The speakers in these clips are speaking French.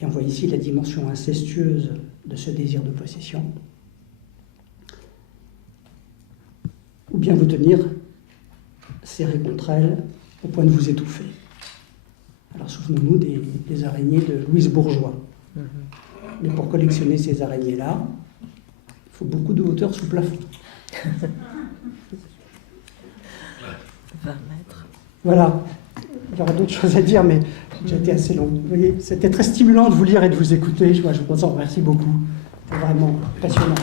Et on voit ici la dimension incestueuse de ce désir de possession. Ou bien vous tenir serré contre elle au point de vous étouffer. Alors souvenons-nous des araignées de Louise Bourgeois. Mais pour collectionner ces araignées-là, il faut beaucoup de hauteur sous plafond. 20 mètres. Voilà, il y aura d'autres choses à dire, mais j'ai été assez long. Vous voyez, c'était très stimulant de vous lire et de vous écouter. Je vous en remercie beaucoup. C'était vraiment passionnant.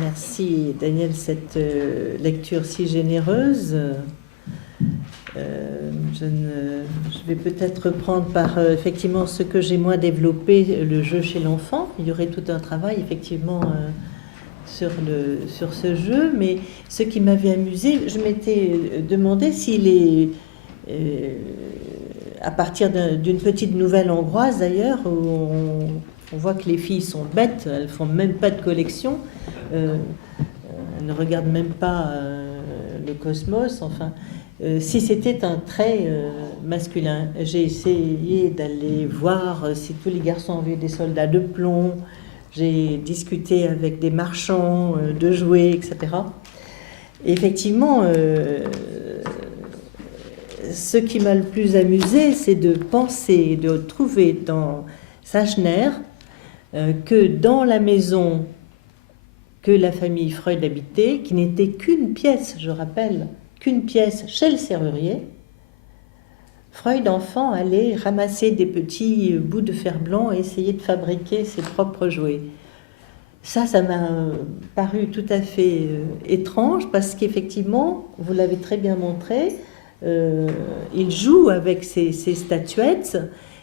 Merci Daniel, cette lecture si généreuse. Je vais peut-être reprendre par effectivement ce que j'ai moins développé, le jeu chez l'enfant. Il y aurait tout un travail effectivement sur ce jeu, mais ce qui m'avait amusé, je m'étais demandé s'il est à partir d'une petite nouvelle hongroise d'ailleurs, où on voit que les filles sont bêtes, elles font même pas de collection, elles ne regardent même pas le cosmos, enfin. Si c'était un trait masculin, j'ai essayé d'aller voir si tous les garçons avaient des soldats de plomb, j'ai discuté avec des marchands de jouets, etc. Et effectivement, ce qui m'a le plus amusé, c'est de penser, de trouver dans Sachner que dans la maison que la famille Freud habitait, qui n'était qu'une pièce, je rappelle, qu'une pièce chez le serrurier, Freud, enfant, allait ramasser des petits bouts de fer blanc et essayer de fabriquer ses propres jouets. Ça m'a paru tout à fait étrange, parce qu'effectivement, vous l'avez très bien montré, il joue avec ces statuettes,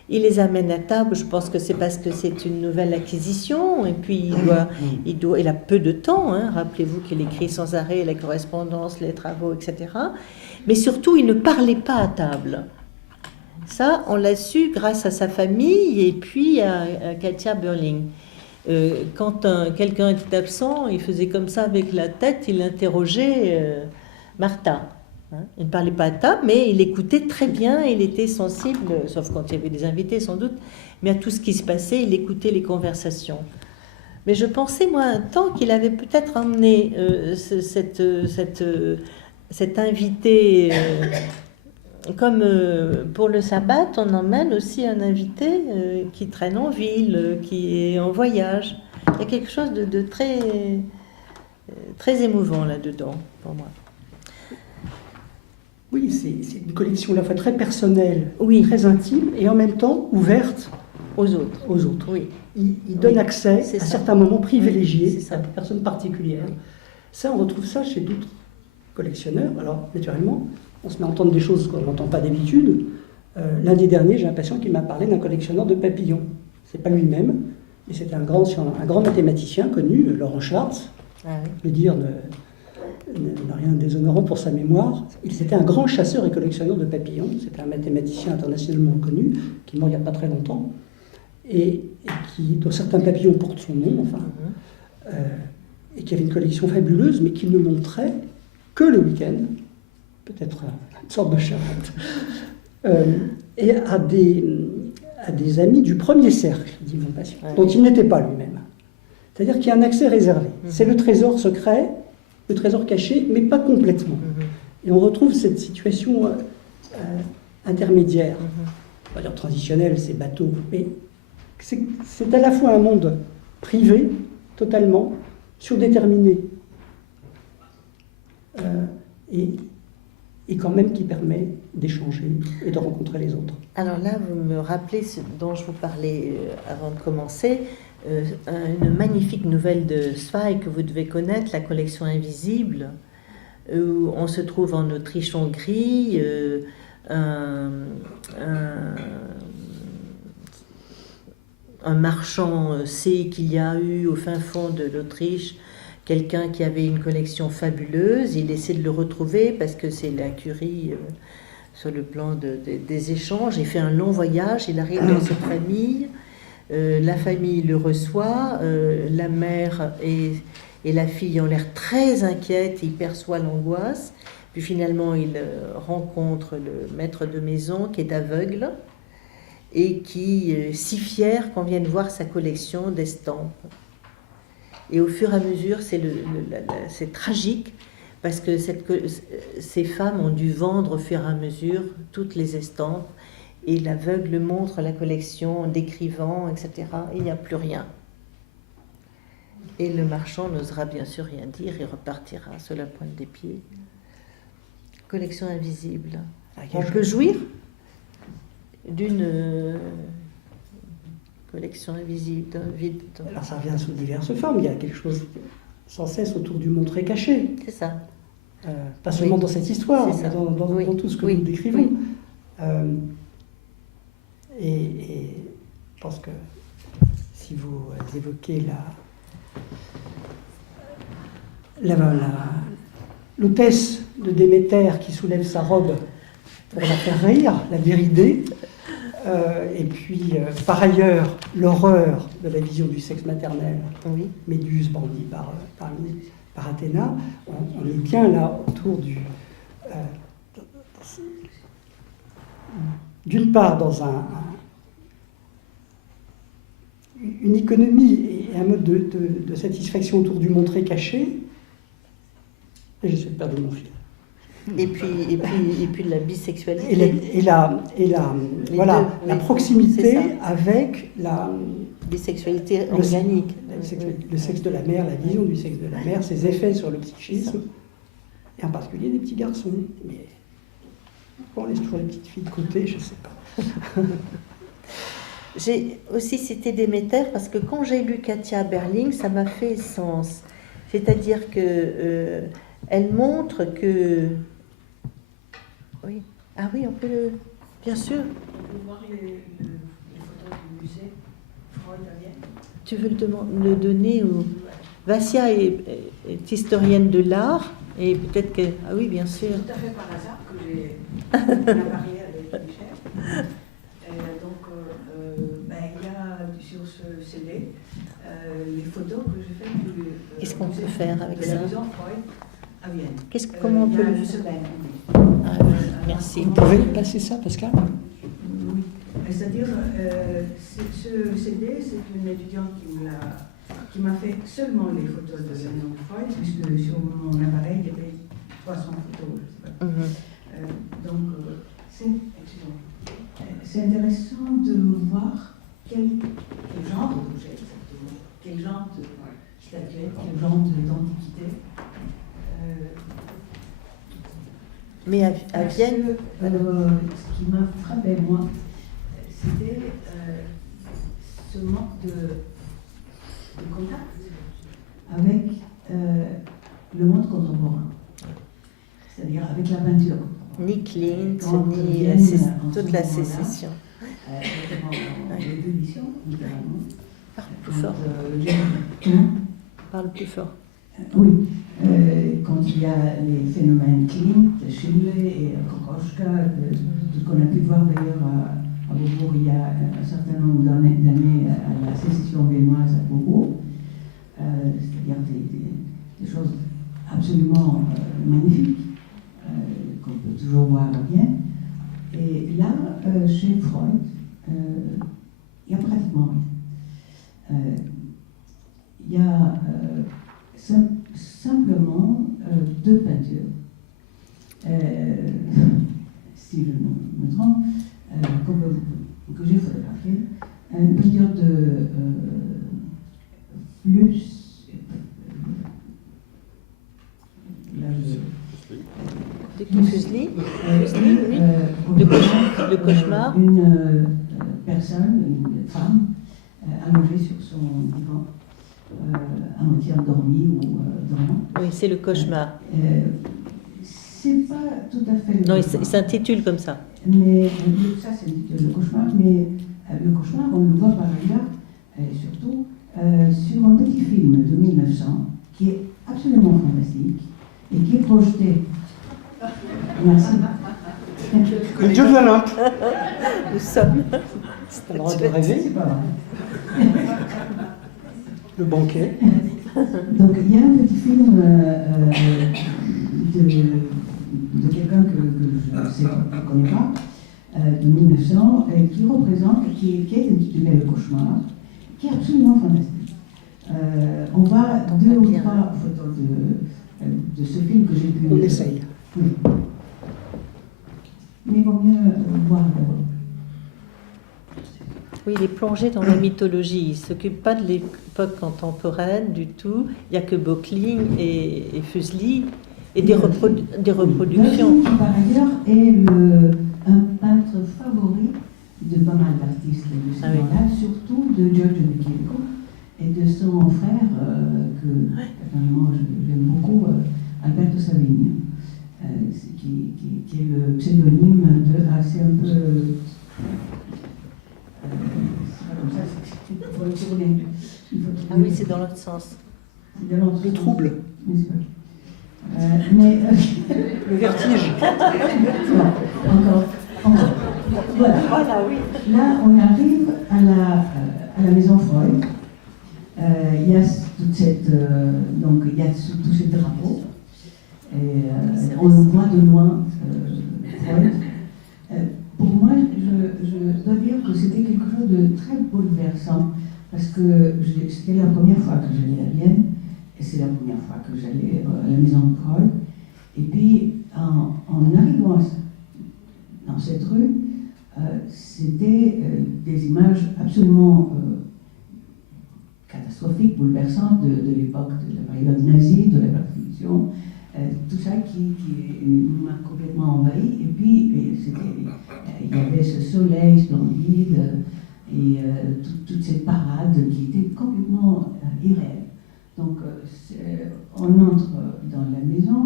il les amène à table. Je pense que c'est parce que c'est une nouvelle acquisition, et puis il a peu de temps, hein. Rappelez-vous qu'il écrit sans arrêt la correspondance, les travaux, etc. Mais surtout, il ne parlait pas à table. Ça, on l'a su grâce à sa famille et puis à Katia Burling. Quand quelqu'un était absent, il faisait comme ça avec la tête, il interrogeait Martha. Il ne parlait pas à table, mais il écoutait très bien, il était sensible, sauf quand il y avait des invités sans doute, mais à tout ce qui se passait, il écoutait les conversations. Mais je pensais, moi, un temps qu'il avait peut-être emmené cet invité, comme pour le sabbat, on emmène aussi un invité qui traîne en ville, qui est en voyage. Il y a quelque chose de très, très émouvant là-dedans, pour moi. Oui, c'est une collection à la fois très personnelle, oui, très intime, et en même temps ouverte aux autres. Oui. Il donne accès à certains moments privilégiés à des personnes particulières. Oui. Ça, on retrouve ça chez d'autres collectionneurs. Alors, naturellement, on se met à entendre des choses qu'on n'entend pas d'habitude. Lundi dernier, j'ai un patient qui m'a parlé d'un collectionneur de papillons. C'est pas lui-même, mais c'est un grand mathématicien connu, Laurent Schwartz. Ah oui. Le dire n'a rien de déshonorant pour sa mémoire. C'était un grand chasseur et collectionneur de papillons. C'était un mathématicien internationalement connu, qui est mort il n'y a pas très longtemps, et dont certains papillons portent son nom, enfin, et qui avait une collection fabuleuse, mais qu'il ne montrait que le week-end, peut-être une sorte de charrette, et à des amis du premier cercle, dit mon patient, dont il n'était pas lui-même. C'est-à-dire qu'il y a un accès réservé. C'est le trésor secret, le trésor caché, mais pas complètement. Et on retrouve cette situation intermédiaire, on va dire transitionnelle, c'est bateau, mais c'est à la fois un monde privé, totalement, surdéterminé, et quand même qui permet d'échanger et de rencontrer les autres. Alors là, vous me rappelez ce dont je vous parlais avant de commencer, une magnifique nouvelle de Zweig que vous devez connaître, La collection invisible, où on se trouve en Autriche-Hongrie, un marchand sait qu'il y a eu au fin fond de l'Autriche quelqu'un qui avait une collection fabuleuse. Il essaie de le retrouver parce que c'est l'incurie sur le plan des échanges. Il fait un long voyage, il arrive dans cette famille. La famille le reçoit, la mère et la fille ont l'air très inquiètes, il perçoit l'angoisse, Puis finalement, il rencontre le maître de maison qui est aveugle et qui est si fier qu'on vienne voir sa collection d'estampes. Et au fur et à mesure, c'est tragique parce que ces femmes ont dû vendre au fur et à mesure toutes les estampes et l'aveugle montre la collection décrivant, etc. Et il n'y a plus rien. Et le marchand n'osera bien sûr rien dire et repartira sur la pointe des pieds. Collection invisible. On peut jouir d'une collection invisible, d'un vide. Alors ça revient sous diverses formes. Il y a quelque chose sans cesse autour du montré caché. C'est ça. Pas seulement dans cette histoire, mais Oui. dans tout ce que Oui. nous décrivons. Oui. Et je pense que si vous évoquez l'hôtesse de Déméter qui soulève sa robe pour la faire rire, la Véridée, et puis par ailleurs l'horreur de la vision du sexe maternel, Oui. Méduse bandie par Athéna, on est bien là autour d'une part dans une économie et un mode de satisfaction autour du montré caché. Et j'essaie de perdre mon fil. Et puis la bisexualité. La proximité avec la bisexualité organique. Le sexe de la mère, la vision du sexe de la mère, ses effets sur le psychisme, et en particulier des petits garçons. Mais on laisse toujours les petites filles de côté, je ne sais pas. J'ai aussi cité Déméter parce que quand j'ai lu Katia Berling, ça m'a fait sens. C'est-à-dire que elle montre que... Oui. Ah oui, on peut le... Bien sûr. On peut voir les photos du musée Freud à Vienne. Tu veux le donner ou... Vassia est historienne de l'art et peut-être que... Ah oui, bien sûr. C'est tout à fait par hasard que j'ai marié avec Michel. Il y a sur ce CD les photos que j'ai faites du... Qu'est-ce qu'on peut faire avec ça? De la maison Freud à Vienne. Comment on peut le faire? Ah, merci. Vous pouvez passer ça, Pascal? Oui. C'est-à-dire, ce CD, c'est une étudiante qui m'a fait seulement les photos de la maison Freud, puisque sur mon appareil, il y avait 300 photos, je sais pas. C'est intéressant de voir quel genre d'objet exactement, quel genre de statuette, quel genre d'identité. Mais à Vienne... Ce qui m'a frappé, moi, c'était ce manque de contact avec le monde contemporain, c'est-à-dire avec la peinture. Ni Klimt, ni toute la sécession. L'ébullition, littéralement. Parle plus fort. Parle plus fort. Oui, quand il y a les phénomènes Klimt, Schindler et Kokoschka, tout ce qu'on a pu voir d'ailleurs à Beaubourg il y a un certain nombre d'années à la sécession viennoise à Beaubourg, c'est-à-dire des choses absolument magnifiques qu'on peut toujours voir à Vienne. Et là, chez Freud, il y a pratiquement rien. Il y a simplement deux peintures, si je me trompe, que j'ai photographiées. Une peinture de Fuseli, oui. Le cauchemar. Une personne, une femme, allongée sur son divan, à moitié endormie ou dormant. Oui, c'est le cauchemar. C'est pas tout à fait le Non, cauchemar. il s'intitule comme ça. Mais ça, c'est le cauchemar, mais le cauchemar, on le voit par ailleurs, surtout, sur un petit film de 1900, qui est absolument fantastique, et qui est projeté. Merci. Le dieu de la lampe. Nous sommes. C'est le droit de rêver. C'est pas vrai. Le banquet. Donc il y a un petit film de quelqu'un que je ne connais pas, de 1900, qui représente, qui est intitulé Le Cauchemar, qui est absolument fantastique. On voit 2 ou 3 photos de ce film que j'ai pu... On essaye. Oui. Mais il vaut mieux voir d'abord. Oui, il est plongé dans la mythologie. Il ne s'occupe pas de l'époque contemporaine du tout. Il n'y a que Böckling et Fuseli et des reproductions. Böckling, qui par ailleurs est un peintre favori de pas mal d'artistes de ce temps-là, surtout de Giorgio de Chirico et de son frère, que personnellement j'aime beaucoup, Alberto Savigno, qui est le pseudonyme de... c'est un peu... c'est pas comme ça, il faut le tourner. Ah oui, c'est dans l'autre sens. C'est dans l'autre Le sens. trouble. N'est-ce pas? Mais... Le vertige. Non, encore. Voilà. Voilà, oui. Là, on arrive à la maison Freud. Il y a toute cette, donc il y a tous ces drapeaux. Et on le voit de loin, Freud. Pour moi, je dois dire que c'était quelque chose de très bouleversant, parce que c'était la première fois que j'allais à Vienne, et c'est la première fois que j'allais à la maison de Freud. Et puis, en arrivant dans cette rue, c'était des images absolument catastrophiques, bouleversantes de l'époque, de la période nazie, de la persécution, tout ça qui m'a complètement envahi. Et puis, il y avait ce soleil splendide et toute cette parade qui était complètement irréelle. Donc, on entre dans la maison.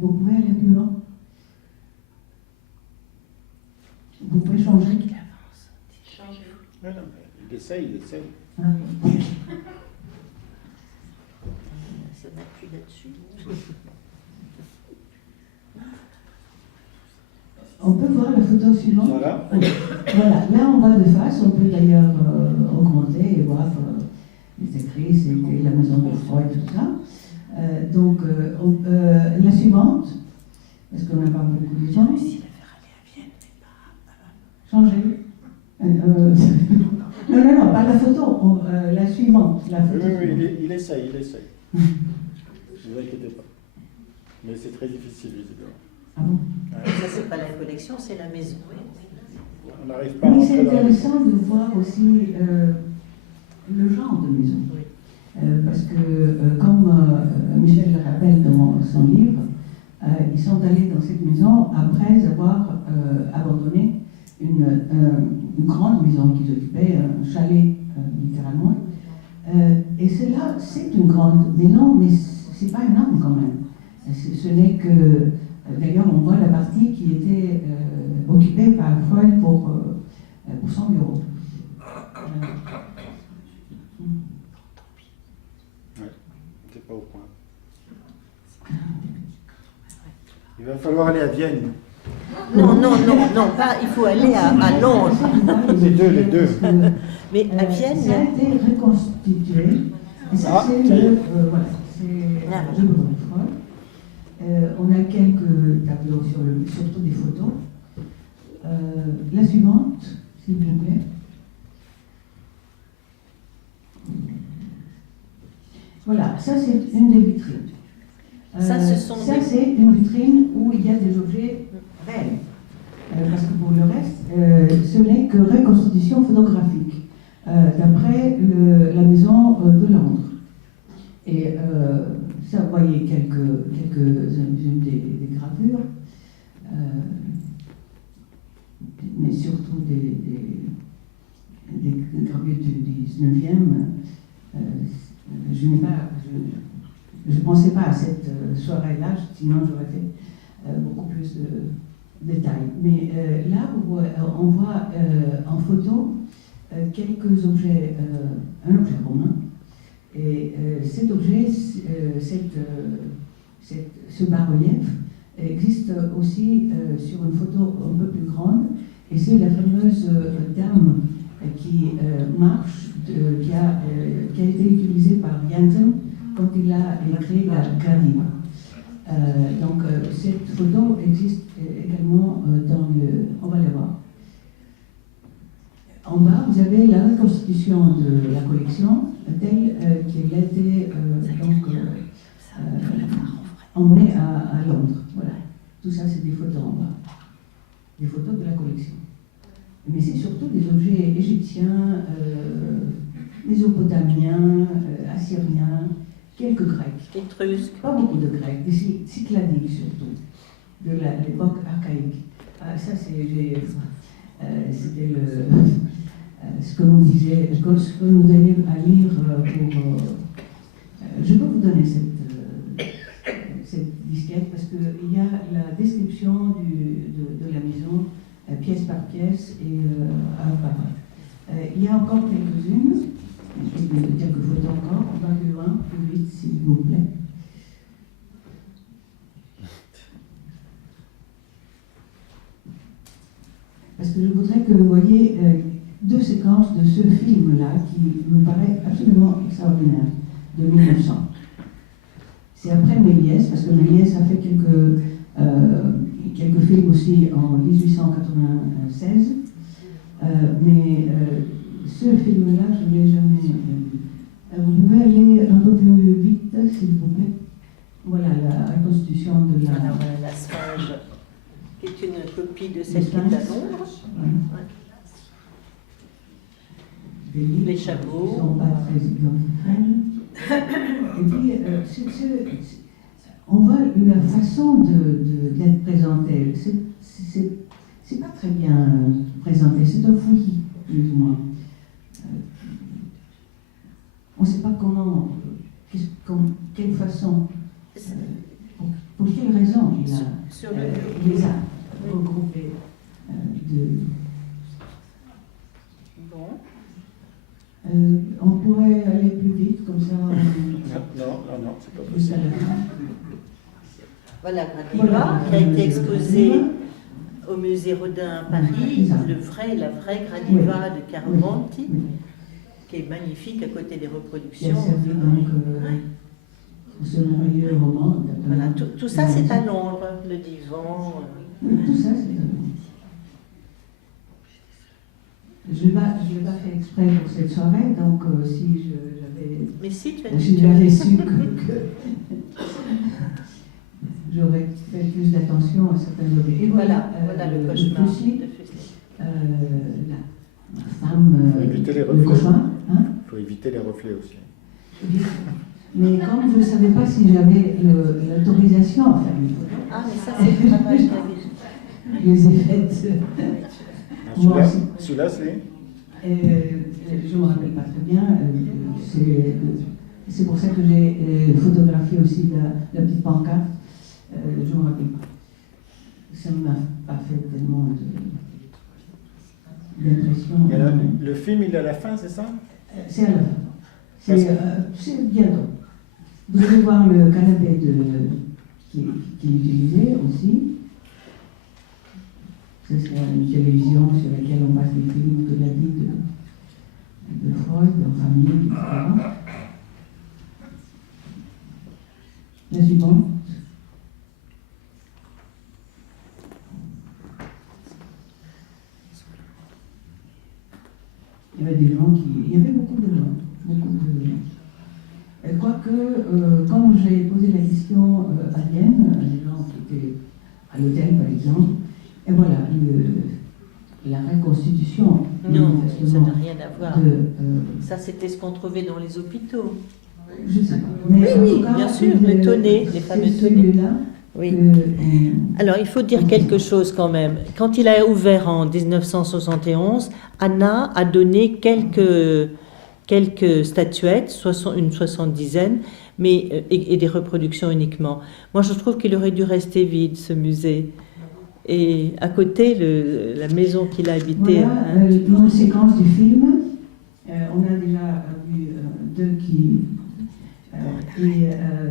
Vous pouvez aller plus loin. Vous pouvez changer. Non, il essaye. Ah, Ça n'appuie là-dessus. on peut voir la photo suivante. Voilà. Voilà, là on voit de face, on peut d'ailleurs augmenter et voir les écrits, c'était la maison de Freud, tout ça. Donc la suivante, parce qu'on n'a pas beaucoup de temps. Changer. Non, pas la photo, la suivante. La photo Oui, suivante. il essaye. Ne vous inquiétez pas. Mais c'est très difficile, visiblement. Ah bon? Ça, c'est pas la collection, c'est la maison. On n'arrive pas à Mais c'est rentrer dans la intéressant de voir aussi le genre de maison. Parce que, comme Michel le rappelle dans son livre, ils sont allés dans cette maison après avoir abandonné une grande maison qu'ils occupaient, un chalet littéralement. Et celle-là, c'est une grande maison, mais c'est pas énorme quand même. Ce n'est que, d'ailleurs, on voit la partie qui était occupée par Freud pour son bureau. C'est pas au point. Il va falloir aller à Vienne. Non, pas, il faut aller à Londres. Les deux. Mais à Vienne, Ça a été reconstitué. Et ça, c'est le bureau de Freud. On a quelques tableaux, surtout des photos. La suivante, s'il vous plaît. Voilà, ça c'est une des vitrines. Ça, c'est une vitrine où il y a des objets réels. Parce que pour le reste, ce n'est que reconstitution photographique, d'après la maison de Londres. Et ça, vous voyez quelques-unes des gravures, mais surtout des gravures du 19e. Je ne pensais pas à cette soirée-là, sinon j'aurais fait beaucoup plus de détails. Mais là, on voit en photo quelques objets, un objet romain. Et cet objet, ce bas-relief, existe aussi sur une photo un peu plus grande, et c'est la fameuse dame qui marche, qui a été utilisée par Janssen quand il a écrit la Gradiva. Cette photo existe également dans le... On va la voir. En bas, vous avez la reconstitution de la collection telle qu'elle a été emmenée à Londres. Voilà. Tout ça, c'est des photos en bas. Des photos de la collection. Mais c'est surtout des objets égyptiens, mésopotamiens, assyriens, quelques grecs. Étrusques. Pas beaucoup de grecs, des cycladiques surtout, de l'époque archaïque. Ah, ça, c'était ce que nous disait, ce que nous donnait à lire pour. Je peux vous donner cette disquette parce qu'il y a la description de la maison, pièce par pièce et il y a encore quelques-unes, quelques photos encore. On va plus loin, plus vite, s'il vous plaît. Parce que je voudrais que vous voyez deux séquences de ce film-là qui me paraît absolument extraordinaire, de 1900. C'est après Méliès, parce que Méliès a fait quelques films aussi en 1896, mais ce film-là, je ne l'ai jamais vu. Vous pouvez aller un peu plus vite, s'il vous plaît. Voilà la reconstitution de la... Voilà, la Sphinge, qui est une copie de celle qui est à Londres. Ouais. Les chapeaux. Qui ne sont pas très identifiables. Et puis, on voit la façon d'être présenté. C'est pas très bien présenté, c'est un fouillis, plus ou moins. On ne sait pas comment, quelle façon, pour quelle raison il les a regroupés. On pourrait aller plus vite, comme ça. Non, c'est pas possible. Voilà, Gradiva, qui a été exposé au musée Rodin à Paris, la vraie Gradiva de Caromanti, qui est magnifique à côté des reproductions. Qui a servi donc ce merveilleux roman. Voilà, tout ça c'est à Londres, le divan. Tout ça c'est à Londres. Je ne l'ai pas fait exprès pour cette soirée, donc si j'avais... Mais si, tu as j'avais su que j'aurais fait plus d'attention à certains objets. Et voilà le cauchemar de Fuseli. La femme... Il faut éviter les le reflets. cauchemar, hein? Il faut éviter les reflets aussi. Mais comme je ne savais pas si j'avais l'autorisation à faire une photo... Ah, mais ça c'est le travail de la vie. Je les ai faites... Celui-là, c'est... je ne me rappelle pas très bien. C'est pour ça que j'ai photographié aussi la petite pancarte. Je ne me rappelle pas. Ça ne m'a pas fait tellement d'impression. Le film, il est à la fin, c'est ça? C'est à la fin. C'est bientôt. Vous allez voir le canapé qu'il utilisait aussi. C'est une télévision sur laquelle on passe des films de la vie de Freud, en famille, etc. La suivante. Il y avait des gens il y avait beaucoup de gens. Quoique, quand j'ai posé la question à Vienne, des gens qui étaient à l'hôtel par exemple, et voilà, la reconstitution. Non, ça n'a rien à voir. Ça, c'était ce qu'on trouvait dans les hôpitaux. Je sais pas. Mais oui, bien sûr, le tonnet, les fameux tonnets. Oui. Alors, il faut dire quelque chose quand même. Quand il a ouvert en 1971, Anna a donné quelques statuettes, une 70aine, mais, et des reproductions uniquement. Moi, je trouve qu'il aurait dû rester vide, ce musée. Et à côté, la maison qu'il a habitée. Voilà, dans une séquence du film, on a déjà vu deux qui...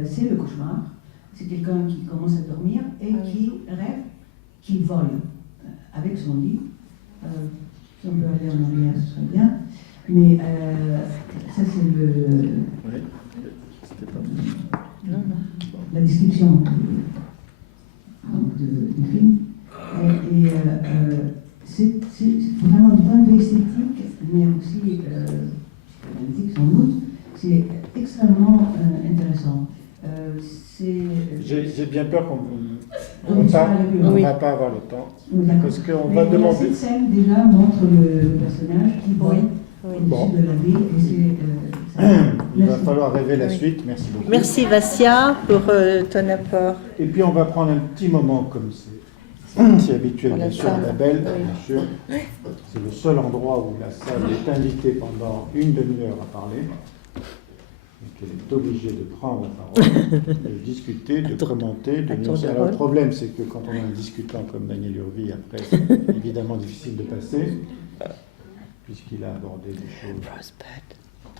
c'est le cauchemar. C'est quelqu'un qui commence à dormir et qui rêve qu'il vole avec son lit. Si on peut aller en arrière, ce serait bien. Mais ça, c'est Oui, c'était pas... la description c'est extrêmement intéressant. J'ai bien peur qu'on On ne sera le bureau. va pas avoir le temps. Oui, d'accord. Parce qu'on Mais va voilà, demander. cette scène déjà montre le personnage qui voit Oui. au-dessus de la ville. Et Il va merci. falloir rêver la Oui. suite. Merci beaucoup. Merci Vassia pour ton apport. Et puis on va prendre un petit moment comme c'est habituel, Pour la bien sûr, à salle. la Belle, Oui. bien sûr. C'est le seul endroit où la salle est invitée pendant une demi-heure à parler. Donc elle est obligée de prendre la parole, de discuter, de commenter, de à tour nuancer. de Alors le rôle. problème, c'est que quand on a un discutant comme Daniel Urvi, après, c'est évidemment difficile de passer, puisqu'il a abordé des choses Rosebud.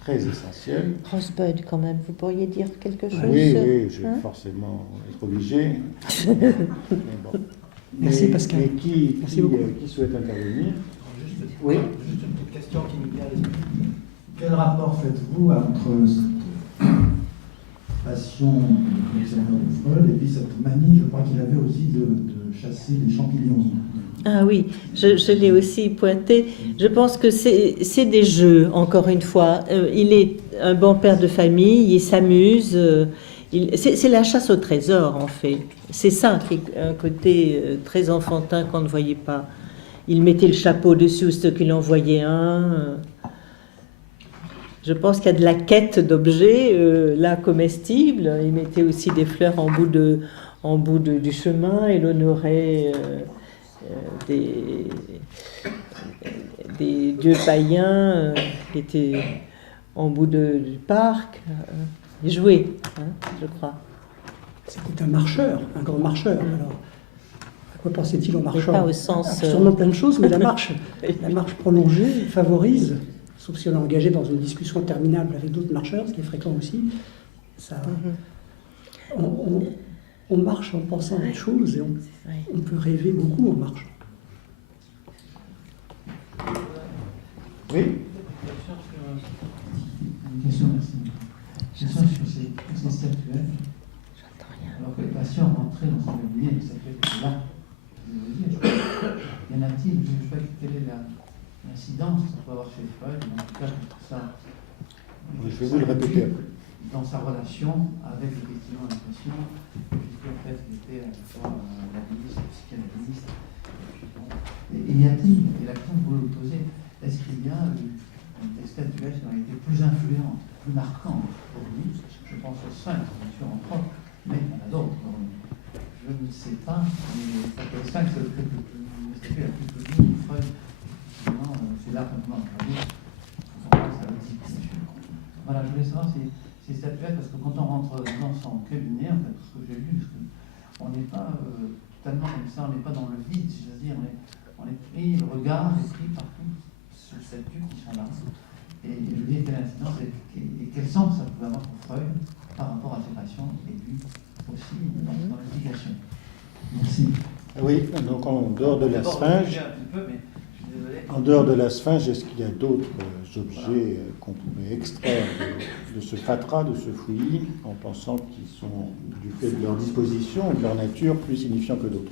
très essentielles. Rosebud, quand même, vous pourriez dire quelque chose? Oui, je vais Hein? forcément être obligé. Mais bon. Merci, Pascal. Mais qui Merci beaucoup. qui souhaite intervenir? Juste, Oui. juste une petite question qui me vient à l'esprit. Quel rapport faites-vous entre cette passion de collectionneur de Freud et puis cette manie, je crois qu'il avait aussi de chasser les champignons? Ah oui, je l'ai aussi pointé. Je pense que c'est des jeux, encore une fois. Il est un bon père de famille, il s'amuse. C'est la chasse au trésor, en fait. C'est ça qui est un côté très enfantin qu'on ne voyait pas. Il mettait le chapeau dessus ou ceux qu'il envoyait un. Je pense qu'il y a de la quête d'objets, là, comestibles. Il mettait aussi des fleurs en bout du chemin. Il honorait des dieux païens qui étaient en bout du parc. Il jouait, je crois. C'était un marcheur, un grand marcheur. Alors, à quoi pensait-il au marcheur? pas au sens, Sûrement plein de choses, mais la marche prolongée favorise, sauf si on est engagé dans une discussion interminable avec d'autres marcheurs, ce qui est fréquent aussi. Ça, on marche en pensant à des choses et on peut rêver beaucoup en marchant. Oui. Une question, merci. Une question sur ces statuettes. Alors que les patients rentraient dans ce cabinet, les statuettes étaient là. Je veux dire, y en a-t-il? Je ne sais pas quelle est l'incidence que ça peut avoir chez Freud, mais en tout cas, tout ça. Je vais vous le répéter après. Dans sa relation avec effectivement la patient, puisqu'en fait, il était à la fois analyste, psychanalyste. Et y a-t-il, et la question que vous le posez, est-ce qu'il y a des statuettes qui ont été plus influentes, plus marquantes pour lui? Je pense aux Sphinx, bien sûr, entre autres, mais il y en a d'autres. Je ne sais pas, mais ça peut être Sphinx, c'est le statue la plus connue, Freud, effectivement, c'est là maintenant, ça existe, bien sûr. Voilà, je voulais savoir ces statuettes, parce que quand on rentre dans son cabinet, en fait, ce que j'ai lu, on n'est pas totalement comme ça, on n'est pas dans le vide, si j'ose dire, on est pris, le regard est pris par tous ces statues qui sont là. Et je veux dire, quelle incidence et quel sens ça pouvait avoir pour Freud par rapport à ses patients et lui aussi dans l'éducation. Merci. Oui, donc en dehors de la sphinge, en dehors de la sphinge, est-ce qu'il y a d'autres objets qu'on pourrait extraire de ce fatras, de ce fouillis, en pensant qu'ils sont, du fait de leur disposition, de leur nature, plus signifiants que d'autres?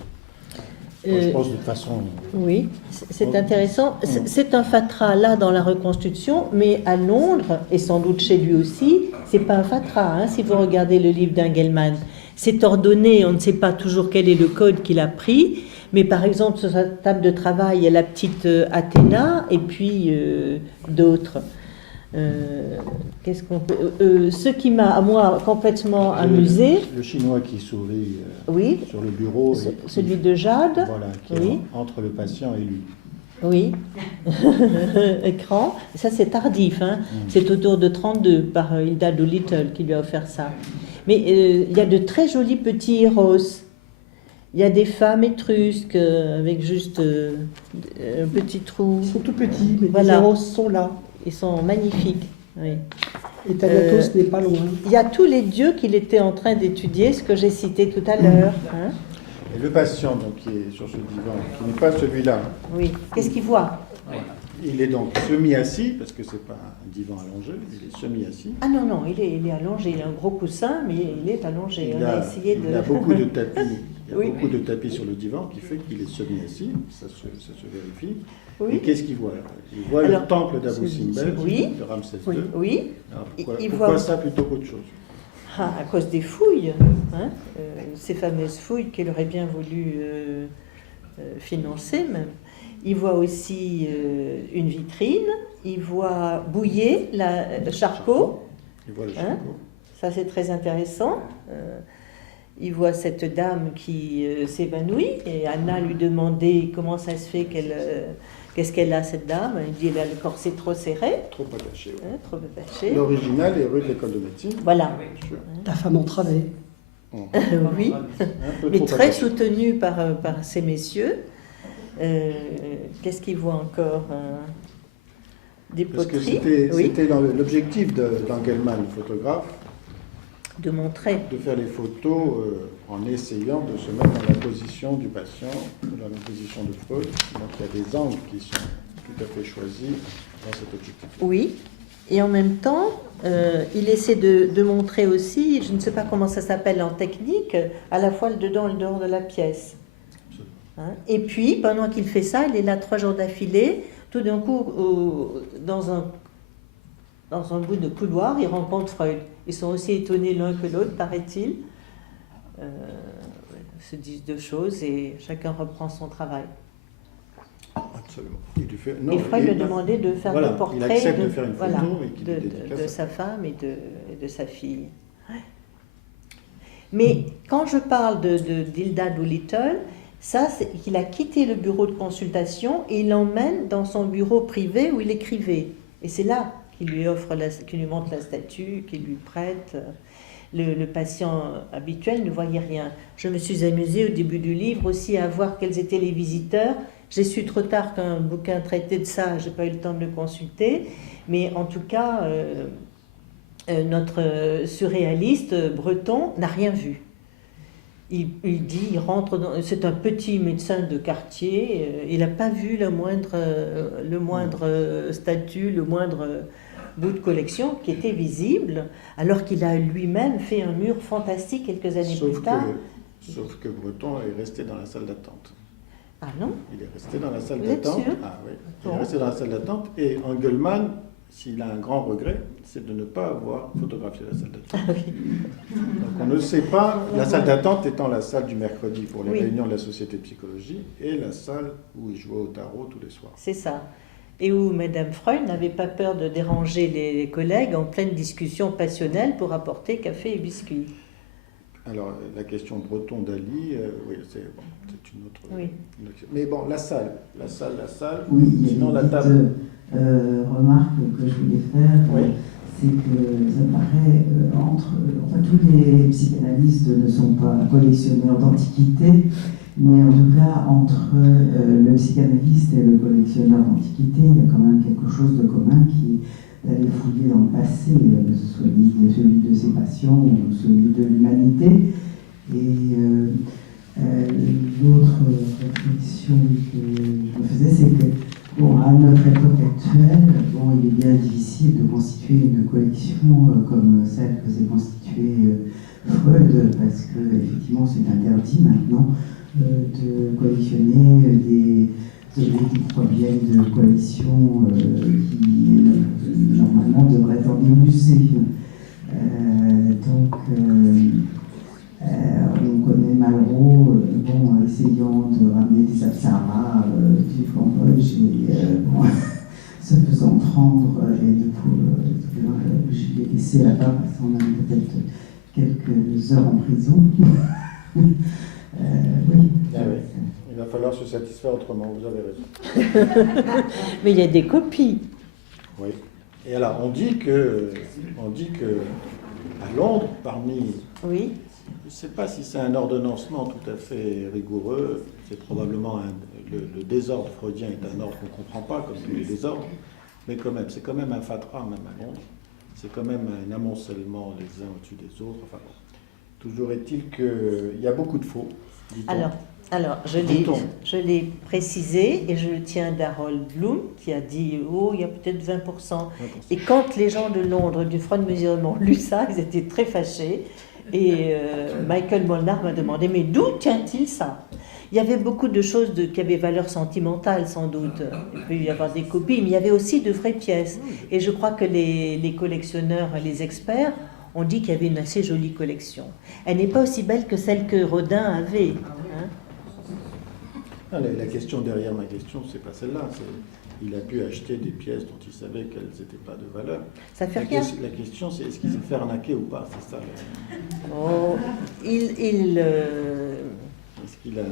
Je pense de toute façon. Oui, c'est intéressant. C'est un fatras là dans la reconstitution, mais à Londres, et sans doute chez lui aussi, c'est pas un fatras. Si vous regardez le livre d'Engelmann, c'est ordonné, on ne sait pas toujours quel est le code qu'il a pris, mais par exemple, sur sa table de travail, il y a la petite Athéna, et puis d'autres. Qu'est-ce qu'on peut... ce qui m'a, à moi, complètement amusé... Le chinois qui sourit oui, sur le bureau. celui de Jade. Voilà, qui oui. est entre le patient et lui. Oui, écran. Ça, c'est tardif. C'est autour de 32 par Hilda Doolittle qui lui a offert ça. Mais il y a de très jolis petits héros. Il y a des femmes étrusques avec juste un petit trou. Ils sont tout petits, mais Voilà. les héros sont là. Ils sont magnifiques. Oui. Et Thanatos n'est pas loin. Il y a tous les dieux qu'il était en train d'étudier, ce que j'ai cité tout à l'heure. Et le patient, donc, qui est sur ce divan, qui n'est pas celui-là, Oui. Qu'est-ce qu'il voit? il est donc semi-assis, parce que c'est pas un divan allongé, il est semi-assis. Ah non, il est allongé. Il a un gros coussin, mais il est allongé. On a essayé de... Il a beaucoup de tapis Il y a Oui. beaucoup de tapis sur le divan qui fait qu'il est semi-assis, ça se vérifie. Et Oui. qu'est-ce qu'il voit? Il voit Alors, le temple d'Abou Simbel, oui. de Ramsès Oui. II. Oui. Alors, Il pourquoi voit- ça plutôt qu'autre chose? Ah, à cause des fouilles, hein, ces fameuses fouilles qu'il aurait bien voulu financer même. Il voit aussi une vitrine, il voit Bouillet, Charcot, Il voit le Hein? Charcot. ça c'est très intéressant. Il voit cette dame qui s'évanouit et Anna lui demandait comment ça se fait qu'est-ce qu'elle a cette dame. Il dit elle a le corset trop serré, Trop attaché. Ouais. hein, trop attaché. L'original est rue de l'école de médecine. Voilà. Bien sûr. Ta femme entravée. Oui. Un peu Mais trop très attaché. soutenu par ces messieurs. Qu'est-ce qu'il voit encore des Parce que poteries, oui, c'était l'objectif d'Engelmann, le photographe, de montrer. de faire les photos en essayant de se mettre dans la position du patient, dans la position de Freud. Donc il y a des angles qui sont tout à fait choisis dans cet objectif. Oui. Et en même temps, il essaie de montrer aussi, je ne sais pas comment ça s'appelle en technique, à la fois le dedans et le dehors de la pièce. Hein. Et puis, pendant qu'il fait ça, il est là 3 jours d'affilée. Tout d'un coup, dans un bout de couloir, il rencontre Freud. Ils sont aussi étonnés l'un que l'autre, paraît-il. Ils se disent 2 choses et chacun reprend son travail. Absolument. Il lui fait- Et Freud lui a demandé de faire voilà, le portrait il accepte de faire une photo et qu'il lui de dédicace. sa femme et de sa fille. Ouais. Mais quand je parle d'Hilda Doolittle, ça, c'est qu'il a quitté le bureau de consultation et il l'emmène dans son bureau privé où il écrivait. Et c'est là qu'il lui qu'il lui montre la statue, qu'il lui prête. Le patient habituel ne voyait rien. Je me suis amusée au début du livre aussi à voir quels étaient les visiteurs. J'ai su trop tard qu'un bouquin traitait de ça, je n'ai pas eu le temps de le consulter. Mais en tout cas, notre surréaliste breton n'a rien vu. Il dit, il rentre dans... C'est un petit médecin de quartier, il n'a pas vu le moindre statue, le moindre bout de collection qui était visible, alors qu'il a lui-même fait un mur fantastique quelques années plus tard. Sauf que Breton est resté dans la salle d'attente. Ah non? Il est resté dans la salle Vous êtes d'attente. sûr? Ah oui. Il Bon. est resté dans la salle d'attente. Et Engelmann, s'il a un grand regret, c'est de ne pas avoir photographié la salle d'attente. Ah oui. Donc on ne sait pas, la salle d'attente étant la salle du mercredi pour les Oui. réunions de la Société de psychologie et la salle où il jouait au tarot tous les soirs. C'est ça. Et où Madame Freud n'avait pas peur de déranger les collègues en pleine discussion passionnelle pour apporter café et biscuits. Alors la question Breton-Dali, oui, c'est une autre... Oui. une autre- Mais bon, la salle. Oui, il y a Sinon une la petite table. remarque que je voulais faire, Oui. c'est que ça paraît enfin tous les psychanalystes ne sont pas collectionneurs d'antiquités, mais en tout cas entre le psychanalyste et le collectionneur d'antiquités, il y a quand même quelque chose de commun qui est d'aller fouiller dans le passé, que ce soit celui de ses patients ou celui de l'humanité. Et l'autre réflexion que je me faisais, c'est que bon, à notre époque actuelle, bon, il est bien difficile de constituer une collection comme celle que s'est constituée Freud, parce que effectivement c'est interdit maintenant de collectionner des objets qui proviennent de collections qui normalement devraient être dans des musées. On connaît Malraux, essayant de ramener des apsaras du Cambodge et se faisant prendre, et du coup, je l'ai laissé là-bas parce qu'on a peut-être quelques heures en prison. Oui. Ah oui. Il va falloir se satisfaire autrement, vous avez raison. Mais il y a des copies. Oui. Et alors, on dit que à Londres, parmi... Oui. Je ne sais pas si c'est un ordonnancement tout à fait rigoureux, c'est probablement le désordre freudien est un ordre qu'on ne comprend pas, comme tous les désordres, mais quand même, c'est quand même un fatras, même à Londres, c'est quand même un amoncellement les uns au-dessus des autres, enfin bon. Toujours est-il qu'il y a beaucoup de faux, dit-on. Alors je l'ai précisé et je le tiens d'Harold Bloom qui a dit « Oh, il y a peut-être 20%. » Et quand les gens de Londres, du Front de Mesurement, ont lu ça, ils étaient très fâchés. Et Michael Molnar m'a demandé, mais d'où tient-il ça? Il y avait beaucoup de choses qui avaient valeur sentimentale, sans doute. Il peut y avoir des copies, mais il y avait aussi de vraies pièces. Et je crois que les collectionneurs, les experts, ont dit qu'il y avait une assez jolie collection. Elle n'est pas aussi belle que celle que Rodin avait. Hein. Ah, la question derrière ma question, c'est pas celle-là. Il a pu acheter des pièces dont il savait qu'elles n'étaient pas de valeur. Ça fait rien. La question, c'est est-ce qu'il s'est fait arnaquer ou pas? C'est ça. Oh, Est-ce qu'il a...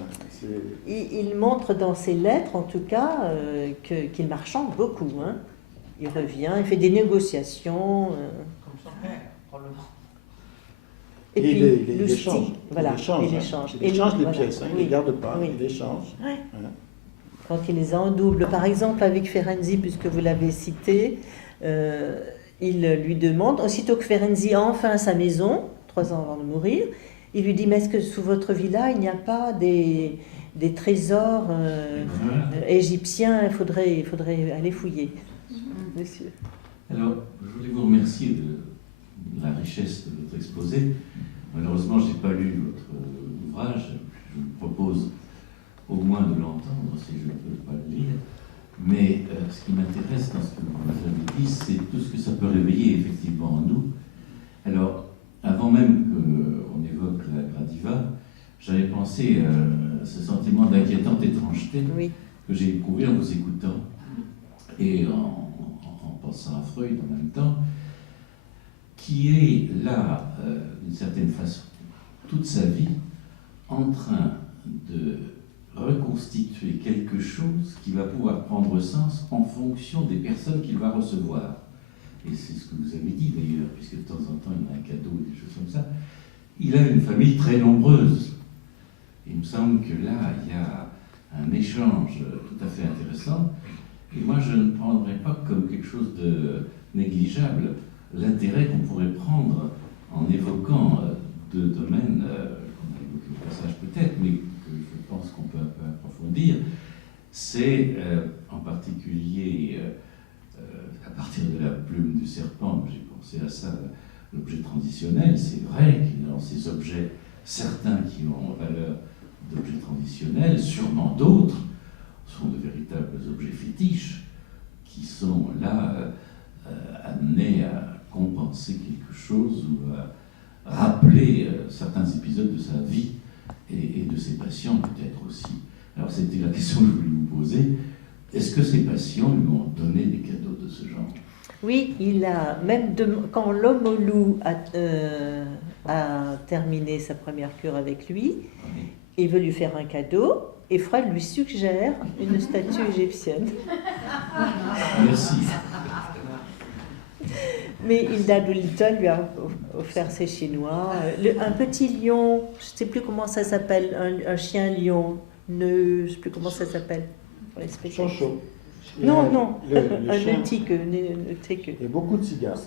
il montre dans ses lettres, en tout cas, qu'il marchande beaucoup. Hein. Il revient, il fait des négociations. Comme son père, probablement. Et puis, il le échange. style, voilà, il échange. Il échange les voilà, pièces, hein, il ne oui, les garde pas, oui. il échange. Ouais. Voilà. Quand il les a en double, par exemple avec Ferenczi, puisque vous l'avez cité, il lui demande, aussitôt que Ferenczi a enfin sa maison, 3 ans avant de mourir, il lui dit, mais est-ce que sous votre villa, il n'y a pas des trésors égyptiens? Il faudrait aller fouiller. Monsieur. Alors, je voulais vous remercier de la richesse de votre exposé. Malheureusement, je n'ai pas lu votre ouvrage. Je vous propose au moins de l'entendre, si je ne peux pas le lire. Mais ce qui m'intéresse dans ce que vous avez dit, c'est tout ce que ça peut réveiller effectivement en nous. Alors, avant même qu'on évoque la Gradiva, j'avais pensé à ce sentiment d'inquiétante étrangeté Oui. que j'ai éprouvé en vous écoutant et en pensant à Freud en même temps, qui est là, d'une certaine façon, toute sa vie, en train de reconstituer quelque chose qui va pouvoir prendre sens en fonction des personnes qu'il va recevoir. Et c'est ce que vous avez dit d'ailleurs, puisque de temps en temps il a un cadeau et des choses comme ça. Il a une famille très nombreuse. Il me semble que là, il y a un échange tout à fait intéressant. Et moi, je ne prendrais pas comme quelque chose de négligeable l'intérêt qu'on pourrait prendre en évoquant deux domaines, qu'on a évoqué au passage peut-être, mais que je pense qu'on peut un peu approfondir. C'est en particulier, à partir de la plume du serpent, j'ai pensé à ça, l'objet transitionnel. C'est vrai qu'il y a dans ces objets certains qui ont valeur d'objets transitionnels, sûrement d'autres sont de véritables objets fétiches qui sont là amenés à compenser quelque chose ou à rappeler certains épisodes de sa vie et de ses passions peut-être aussi. Alors c'était la question que je voulais vous poser. Est-ce que ses passions lui ont donné des cadeaux de ce genre? Oui, il a, même quand l'homme au loup a terminé sa première cure avec lui, il veut lui faire un cadeau, et Freud lui suggère une statue égyptienne. Merci. Mais Hilda Doolittle lui a offert ses Chinois. Un petit lion, je ne sais plus comment ça s'appelle, un chien lion, je ne sais plus comment ça s'appelle. Chanchot. Non, non, le un chien. neutique. Et beaucoup de cigares.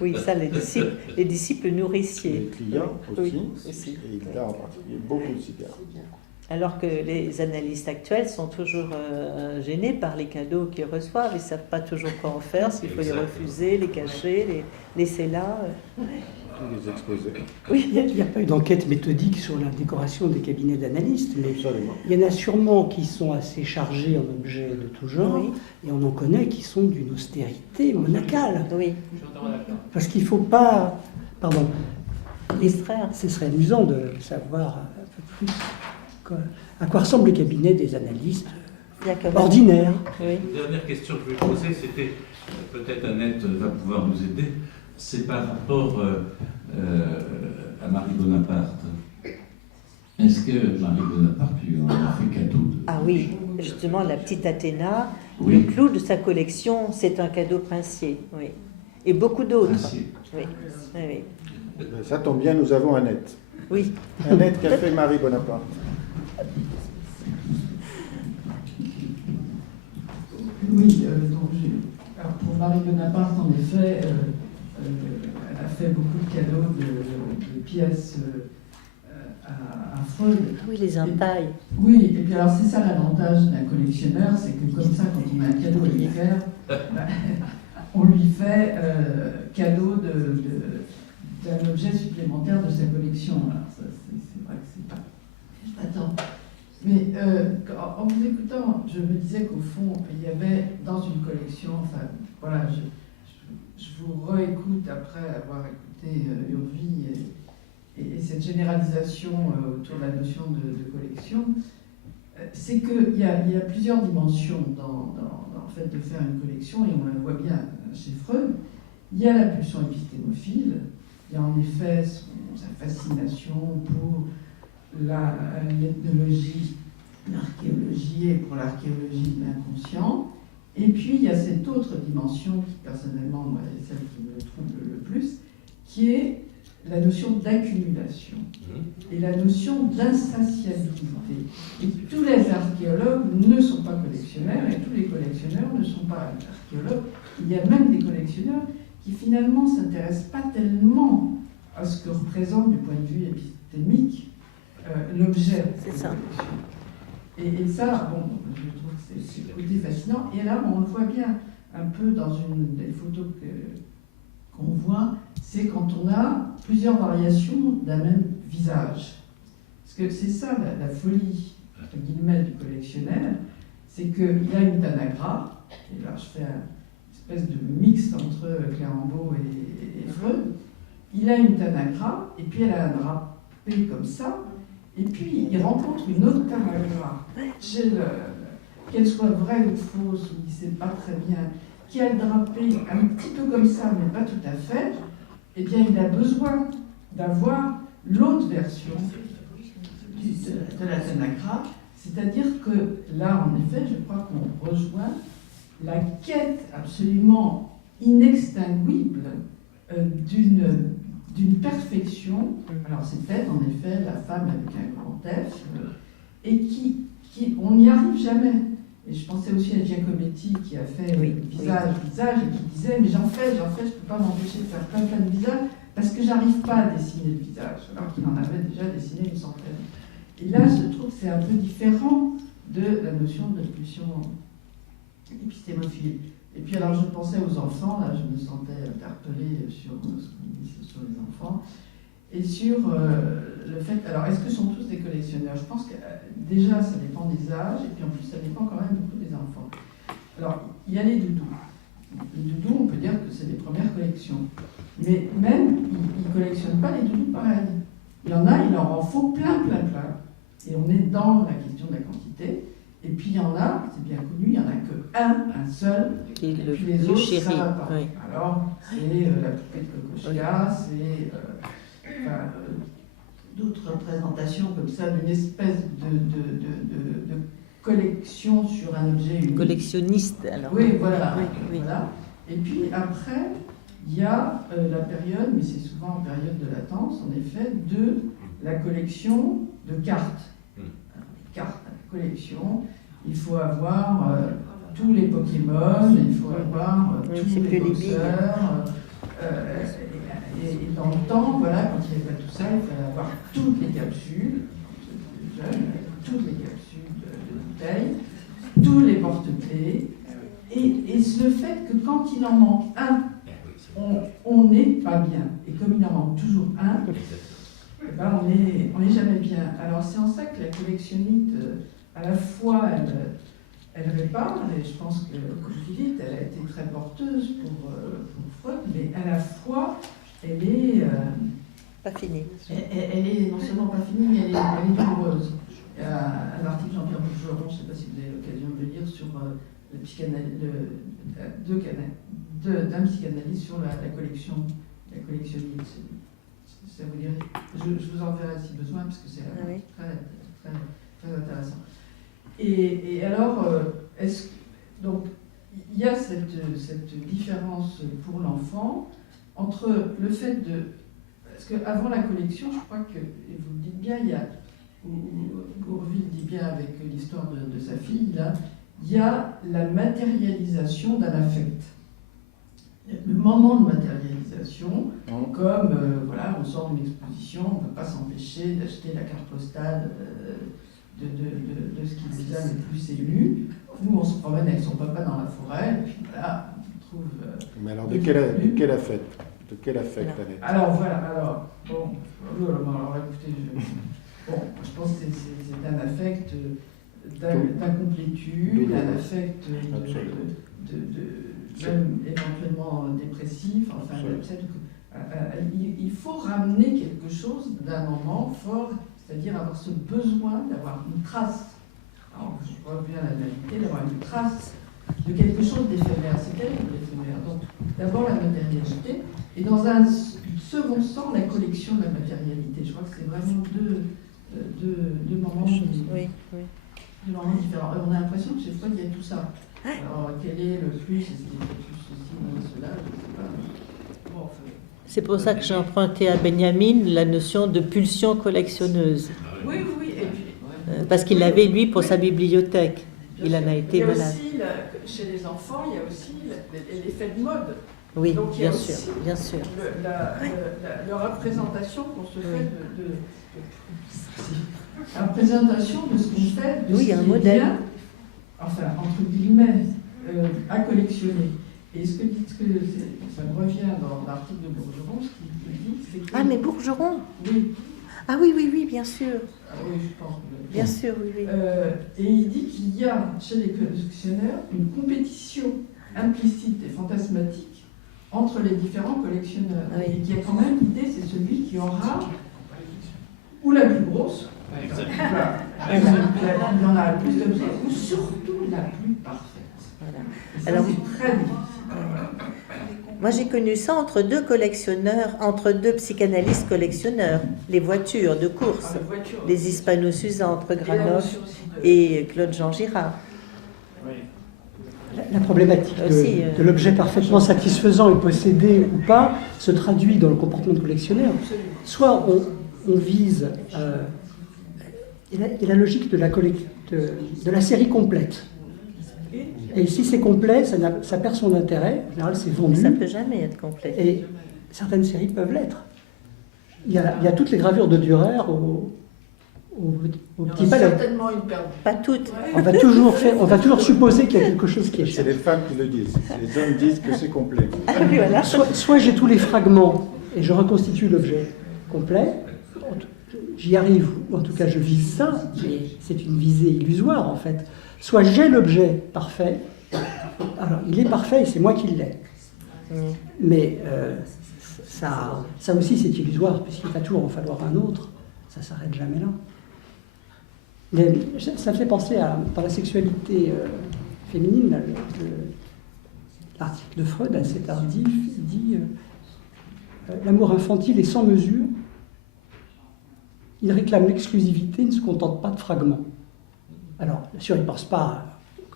Oui, ça, les disciples nourriciers. Les clients aussi, Oui, aussi. et il a en particulier beaucoup de cigares. Alors que les analystes actuels sont toujours gênés par les cadeaux qu'ils reçoivent. Ils ne savent pas toujours quoi en faire, s'il faut les refuser, les cacher, les laisser là. Tous les exposés. Oui. Il n'y a pas eu d'enquête méthodique sur la décoration des cabinets d'analystes, mais Absolument. il y en a sûrement qui sont assez chargés en objets de tout genre, Oui. et on en connaît qui sont d'une austérité monacale. Oui, Je suis entièrement d'accord. Parce qu'il ne faut pas... Pardon. distraire. Ce serait amusant de savoir un peu plus à quoi ressemble le cabinet des analystes Il y a quand même- ordinaires. Oui. La dernière question que je voulais poser, c'était, peut-être Annette va pouvoir nous aider, c'est par rapport à Marie Bonaparte. Est-ce que Marie Bonaparte lui en a fait cadeau Ah oui, justement, la petite Athéna, Oui. le clou de sa collection, c'est un cadeau princier. Oui. Et beaucoup d'autres. Princier. Oui. Oui, oui. Ben, ça tombe bien, nous avons Annette. Oui. Annette qui a fait Marie Bonaparte. Oui, alors pour Marie Bonaparte, en effet, elle a fait beaucoup de cadeaux de pièces à Freud. Oui, les entailles. Oui, et puis alors c'est ça l'avantage d'un collectionneur, c'est que comme ça, quand on a un cadeau à lui faire, on lui fait cadeau d'un objet supplémentaire En vous écoutant, je me disais qu'au fond, il y avait dans une collection, enfin, voilà, je vous réécoute après avoir écouté Urvi et cette généralisation autour de la notion de collection, c'est qu'il y a plusieurs dimensions dans le fait de faire une collection, et on la voit bien chez Freud. Il y a la pulsion épistémophile, il y a en effet sa fascination pour l'ethnologie, l'archéologie, et pour l'archéologie de l'inconscient. Et puis il y a cette autre dimension qui personnellement moi, est celle qui me trouble le plus, qui est la notion d'accumulation et la notion d'insatiabilité. Et tous les archéologues ne sont pas collectionneurs et tous les collectionneurs ne sont pas archéologues. Il y a même des collectionneurs qui finalement ne s'intéressent pas tellement à ce que représente du point de vue épistémique l'objet de la collection. Et ça, bon, je trouve que c'est le côté fascinant. Et là, on le voit bien un peu dans une des photos qu'on voit, c'est quand on a plusieurs variations d'un même visage. Parce que c'est ça la folie, entre guillemets, du collectionneur, c'est qu'il a une tanagra, et là je fais une espèce de mix entre Clérambault et Freud. Il a une tanagra, et puis elle a un drapé comme ça, et puis il rencontre une autre tanagra, qu'elle soit vraie ou fausse, ou il ne sait pas très bien, qui a le drapé un petit peu comme ça, mais pas tout à fait, eh bien il a besoin d'avoir l'autre version de la tanagra, c'est-à-dire que là, en effet, je crois qu'on rejoint la quête absolument inextinguible d'une perfection. Alors c'est peut-être en effet la femme avec un grand F, et qui on n'y arrive jamais. Et je pensais aussi à Giacometti qui a fait visage, et qui disait mais j'en fais, je ne peux pas m'empêcher de faire plein de visages parce que j'arrive pas à dessiner le visage, alors qu'il en avait déjà dessiné une centaine. Et là, je trouve que c'est un peu différent de la notion de pulsion épistémophile. Et puis alors je pensais aux enfants, là je me sentais interpellée sur les enfants, et sur le fait, alors est-ce que sont tous des collectionneurs? Je pense que déjà ça dépend des âges, et puis en plus ça dépend quand même beaucoup des enfants. Alors il y a les doudous. Les doudous, on peut dire que c'est les premières collections. Mais même, ils ne collectionnent pas les doudous pareils. Il y en a, il leur en faut plein. Et on est dans la question de la quantité. Et puis il y en a, c'est bien connu, il n'y en a un seul, et puis les autres, ça ne va pas. Oui. Alors, c'est la poupée de Kokoschka, c'est d'autres représentations comme ça, d'une espèce de collection sur un objet unique. Collectionniste, alors. Oui, voilà. Oui. Voilà. Et puis après, il y a la période, mais c'est souvent en période de latence, en effet, de la collection de cartes. Alors, les cartes à la collection, il faut avoir tous les Pokémon, il faut avoir tous les boxeurs. Et dans le temps, voilà, quand il n'y avait pas tout ça, il fallait avoir toutes les capsules, toutes les capsules de bouteilles, tous les porte-clés. Et le fait que quand il en manque un, on n'est pas bien. Et comme il en manque toujours un, eh ben on n'est jamais bien. Alors c'est en ça que la collectionnite, à la fois, elle répare, et je pense que, comme vous dites, elle a été très porteuse pour Freud, mais à la fois, elle est... pas finie. Elle est non seulement pas finie, mais elle est douloureuse. Il y a un article de Jean-Pierre Bougeron, je ne sais pas si vous avez l'occasion de le lire, sur d'un psychanalyste sur la collectionnite. Ça vous dirait. Je vous enverrai si besoin, parce que c'est très intéressant. Et alors, donc, il y a cette différence pour l'enfant entre le fait de... Parce qu'avant la collection, je crois que, et vous le dites bien, il y a, Bourvil dit bien avec l'histoire de sa fille, là, il y a la matérialisation d'un affect. Le moment de matérialisation, comme voilà, on sort d'une exposition, on ne peut pas s'empêcher d'acheter la carte postale de ce qui nous a le plus ému. Nous, on se promène avec son papa dans la forêt, et puis voilà, on trouve... Mais alors, de quel affect Annette? Alors voilà, bon, alors écoutez, je pense que c'est un affect d'incomplétude, Douloureux. un affect même éventuellement dépressif. Enfin, il faut ramener quelque chose d'un moment fort, c'est-à-dire avoir ce besoin d'avoir une trace. Alors, je reviens à l'analité, d'avoir une trace de quelque chose d'éphémère. C'est terrible l'éphémère. Donc, d'abord la matérialité, et dans un second temps, la collection de la matérialité. Je crois que c'est vraiment deux moments, Oui, oui. deux moments différents. On a l'impression que chez Freud, il y a tout ça. Alors, quel est le plus? Est-ce qu'il y a plus ceci, moins cela? Je ne sais pas. Bon, enfin, C'est pour ça que j'ai emprunté à Benjamin la notion de pulsion collectionneuse. oui, et puis, Parce qu'il l'avait, lui, pour sa bibliothèque. Il en a été il y a malade. aussi, chez les enfants, il y a aussi l'effet de mode. Oui, Donc, il y a bien aussi sûr, bien sûr. La représentation qu'on se fait la représentation de ce qu'on fait, de Oui, ce qui un est modèle. bien, enfin, entre guillemets, à collectionner. Et ce que ça me revient dans l'article de Bourgeron, ce qu'il dit, c'est que... Ah, mais Bourgeron? Oui. Ah oui, oui, oui, bien sûr. Ah oui, je pense que... Bien sûr, oui, oui. Et il dit qu'il y a chez les collectionneurs une compétition implicite et fantasmatique entre les différents collectionneurs. Oui. Et qu'il y a quand même l'idée, c'est celui qui aura ou la plus grosse, voilà. Il en a le plus d'objets, ou surtout la plus parfaite. Voilà. Et ça, Alors, c'est très difficile. moi, j'ai connu ça entre deux collectionneurs, entre deux psychanalystes collectionneurs. Les voitures de course, Les voitures. les Hispano-Suisses entre Et la Granoff notion aussi de- et Claude-Jean Girard. La problématique Aussi, de l'objet parfaitement satisfaisant et possédé ou pas se traduit dans le comportement de collectionneur. Soit on vise et la logique de la série complète. Et si c'est complet, ça perd son intérêt. En général, c'est Mais vendu. ça ne peut jamais être complet. Et certaines séries peuvent l'être. Il y a toutes les gravures de Dürer au Il y en petit a palais. certainement une perdue. Pas toutes. On va toujours supposer qu'il y a quelque chose qui est C'est cher. les femmes qui le disent. Les hommes disent que c'est complet. Ah oui, voilà. Soit j'ai tous les fragments et je reconstitue l'objet complet, j'y arrive, ou en tout cas je vise ça, mais c'est une visée illusoire en fait. Soit j'ai l'objet parfait, alors il est parfait et c'est moi qui l'ai. Mais ça aussi c'est illusoire, puisqu'il va toujours en falloir un autre, ça ne s'arrête jamais là. Mais ça me fait penser dans la sexualité féminine, l'article de Freud assez tardif, il dit l'amour infantile est sans mesure, il réclame l'exclusivité, il ne se contente pas de fragments. Alors, bien sûr, il ne pense pas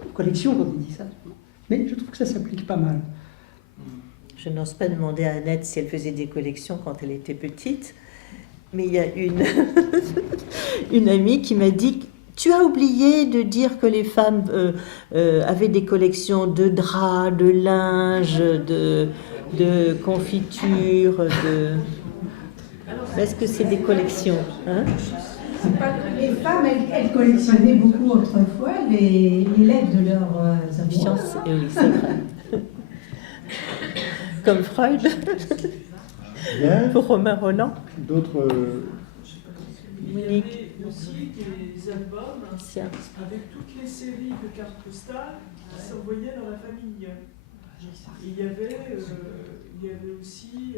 aux collections quand il dit ça, mais je trouve que ça s'applique pas mal. Je n'ose pas demander à Annette si elle faisait des collections quand elle était petite, mais il y a une amie qui m'a dit « Tu as oublié de dire que les femmes avaient des collections de draps, de linge, de confitures, de... » Est-ce que c'est des collections, hein? Les femmes, elles collectionnaient beaucoup autrefois les lettres de leurs amours. Chance, et oui, c'est vrai. Comme Freud, Bien. pour Romain Roland. D'autres. Il y avait aussi des albums Ancien. avec toutes les séries de cartes postales qui s'envoyaient dans la famille. Et il y avait aussi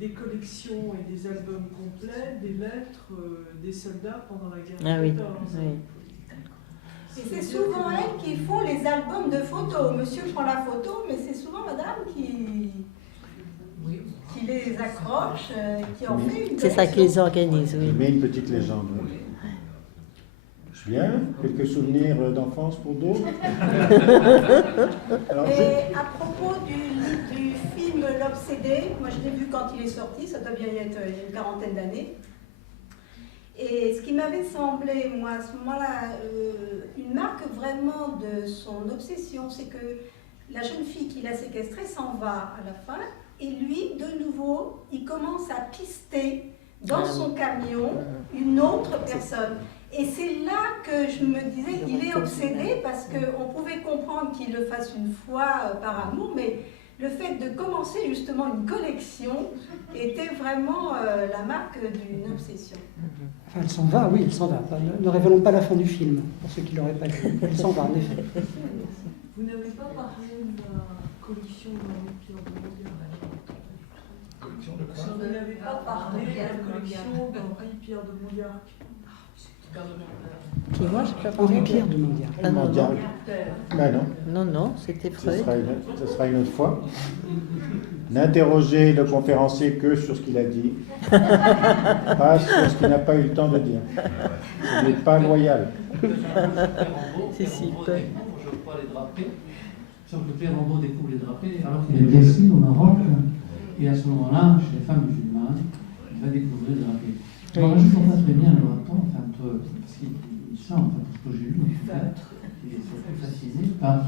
des collections et des albums complets, des lettres des soldats pendant la guerre Ah de oui, 14. oui. Et c'est souvent elles qui font les albums de photos. Monsieur prend la photo, mais c'est souvent madame qui les accroche, qui en fait une C'est ça qui les organise, oui. Mais une petite légende. Bien. Quelques souvenirs d'enfance pour d'autres. Alors, Et à propos du film L'Obsédé, moi je l'ai vu quand il est sorti, ça doit bien y être il y a une quarantaine d'années. Et ce qui m'avait semblé, moi, à ce moment-là, une marque vraiment de son obsession, c'est que la jeune fille qui l'a séquestrée s'en va à la fin, et lui, de nouveau, il commence à pister dans son camion une autre personne. Et c'est là que je me disais, il est obsédé parce qu'on pouvait comprendre qu'il le fasse une fois par amour, mais le fait de commencer justement une collection était vraiment la marque d'une obsession. Enfin, elle s'en va, oui, elle s'en va. Ne révélons pas la fin du film, pour ceux qui ne l'auraient pas vu. Elle s'en va, en effet. Vous n'avez pas parlé de la collection d'Henri-Pierre de Mondiarc. Collection de quoi? Vous n'avez pas parlé de la collection d'Henri-Pierre de Mondiarc. Qui, moi, je peux pas parler. Henri-Pierre de Mondiarc. Ah non, non. Ben non, Non, non, c'était ce Freud. sera une autre fois. N'interrogez le conférencier que sur ce qu'il a dit, pas sur ce qu'il n'a pas eu le temps de dire. Ce n'est pas loyal. Si, si, Je vois les drapés. Sauf que le père Rambaud découvre les drapés alors qu'il est blessé au Maroc. Et à ce moment-là, chez les femmes musulmanes, il va découvrir les drapés. Alors, je ne comprends pas très bien le rapport, parce qu'il sent, tout ce que j'ai lu, il est surtout fasciné par,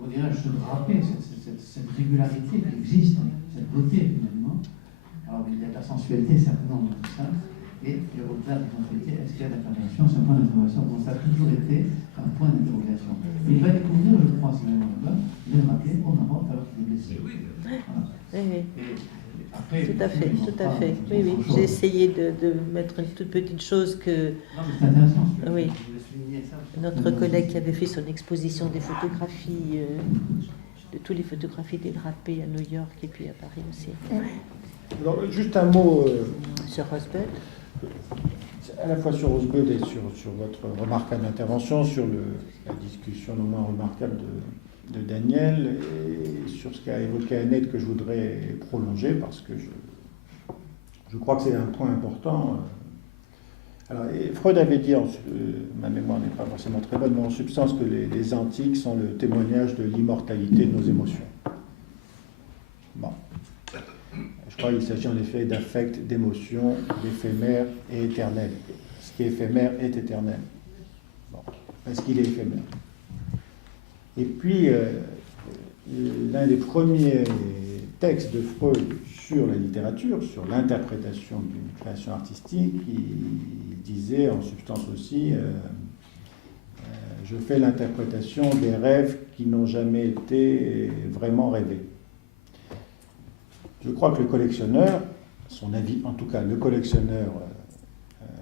on dirait, ce drapé, cette régularité qui existe, cette beauté finalement. Alors, il y a de la sensualité certainement dans tout ça, et au-delà de la sensualité, est-ce qu'il y a de la perversion? C'est un point d'interrogation. Bon, ça a toujours été un point d'interrogation. Et il va découvrir, je crois, ce moment-là, les drapés au Maroc alors qu'il est blessé. Voilà. Oui, oui. Et après, Tout à fait, tout à fait. Oui, oui. J'ai essayé de mettre une toute petite chose que Non, mais c'est intéressant. Oui. Je voulais souligner ça. notre collègue qui avait fait son exposition des photographies, de toutes les photographies des drapés à New York et puis à Paris aussi. Alors, juste un mot Sur Rosebud. à la fois sur Rosebud et sur votre remarquable intervention, sur la discussion non moins remarquable de Daniel, et sur ce qu'a évoqué Annette que je voudrais prolonger parce que je crois que c'est un point important. Alors, Freud avait dit, ma mémoire n'est pas forcément très bonne, mais en substance que les antiques sont le témoignage de l'immortalité de nos émotions. Bon. Je crois qu'il s'agit en effet d'affect, d'émotion, d'éphémère et éternel. Ce qui est éphémère est éternel. Bon. Parce qu'il est éphémère. Et puis, l'un des premiers textes de Freud sur la littérature, sur l'interprétation d'une création artistique, il disait en substance aussi je fais l'interprétation des rêves qui n'ont jamais été vraiment rêvés. Je crois que le collectionneur, son avis, en tout cas le collectionneur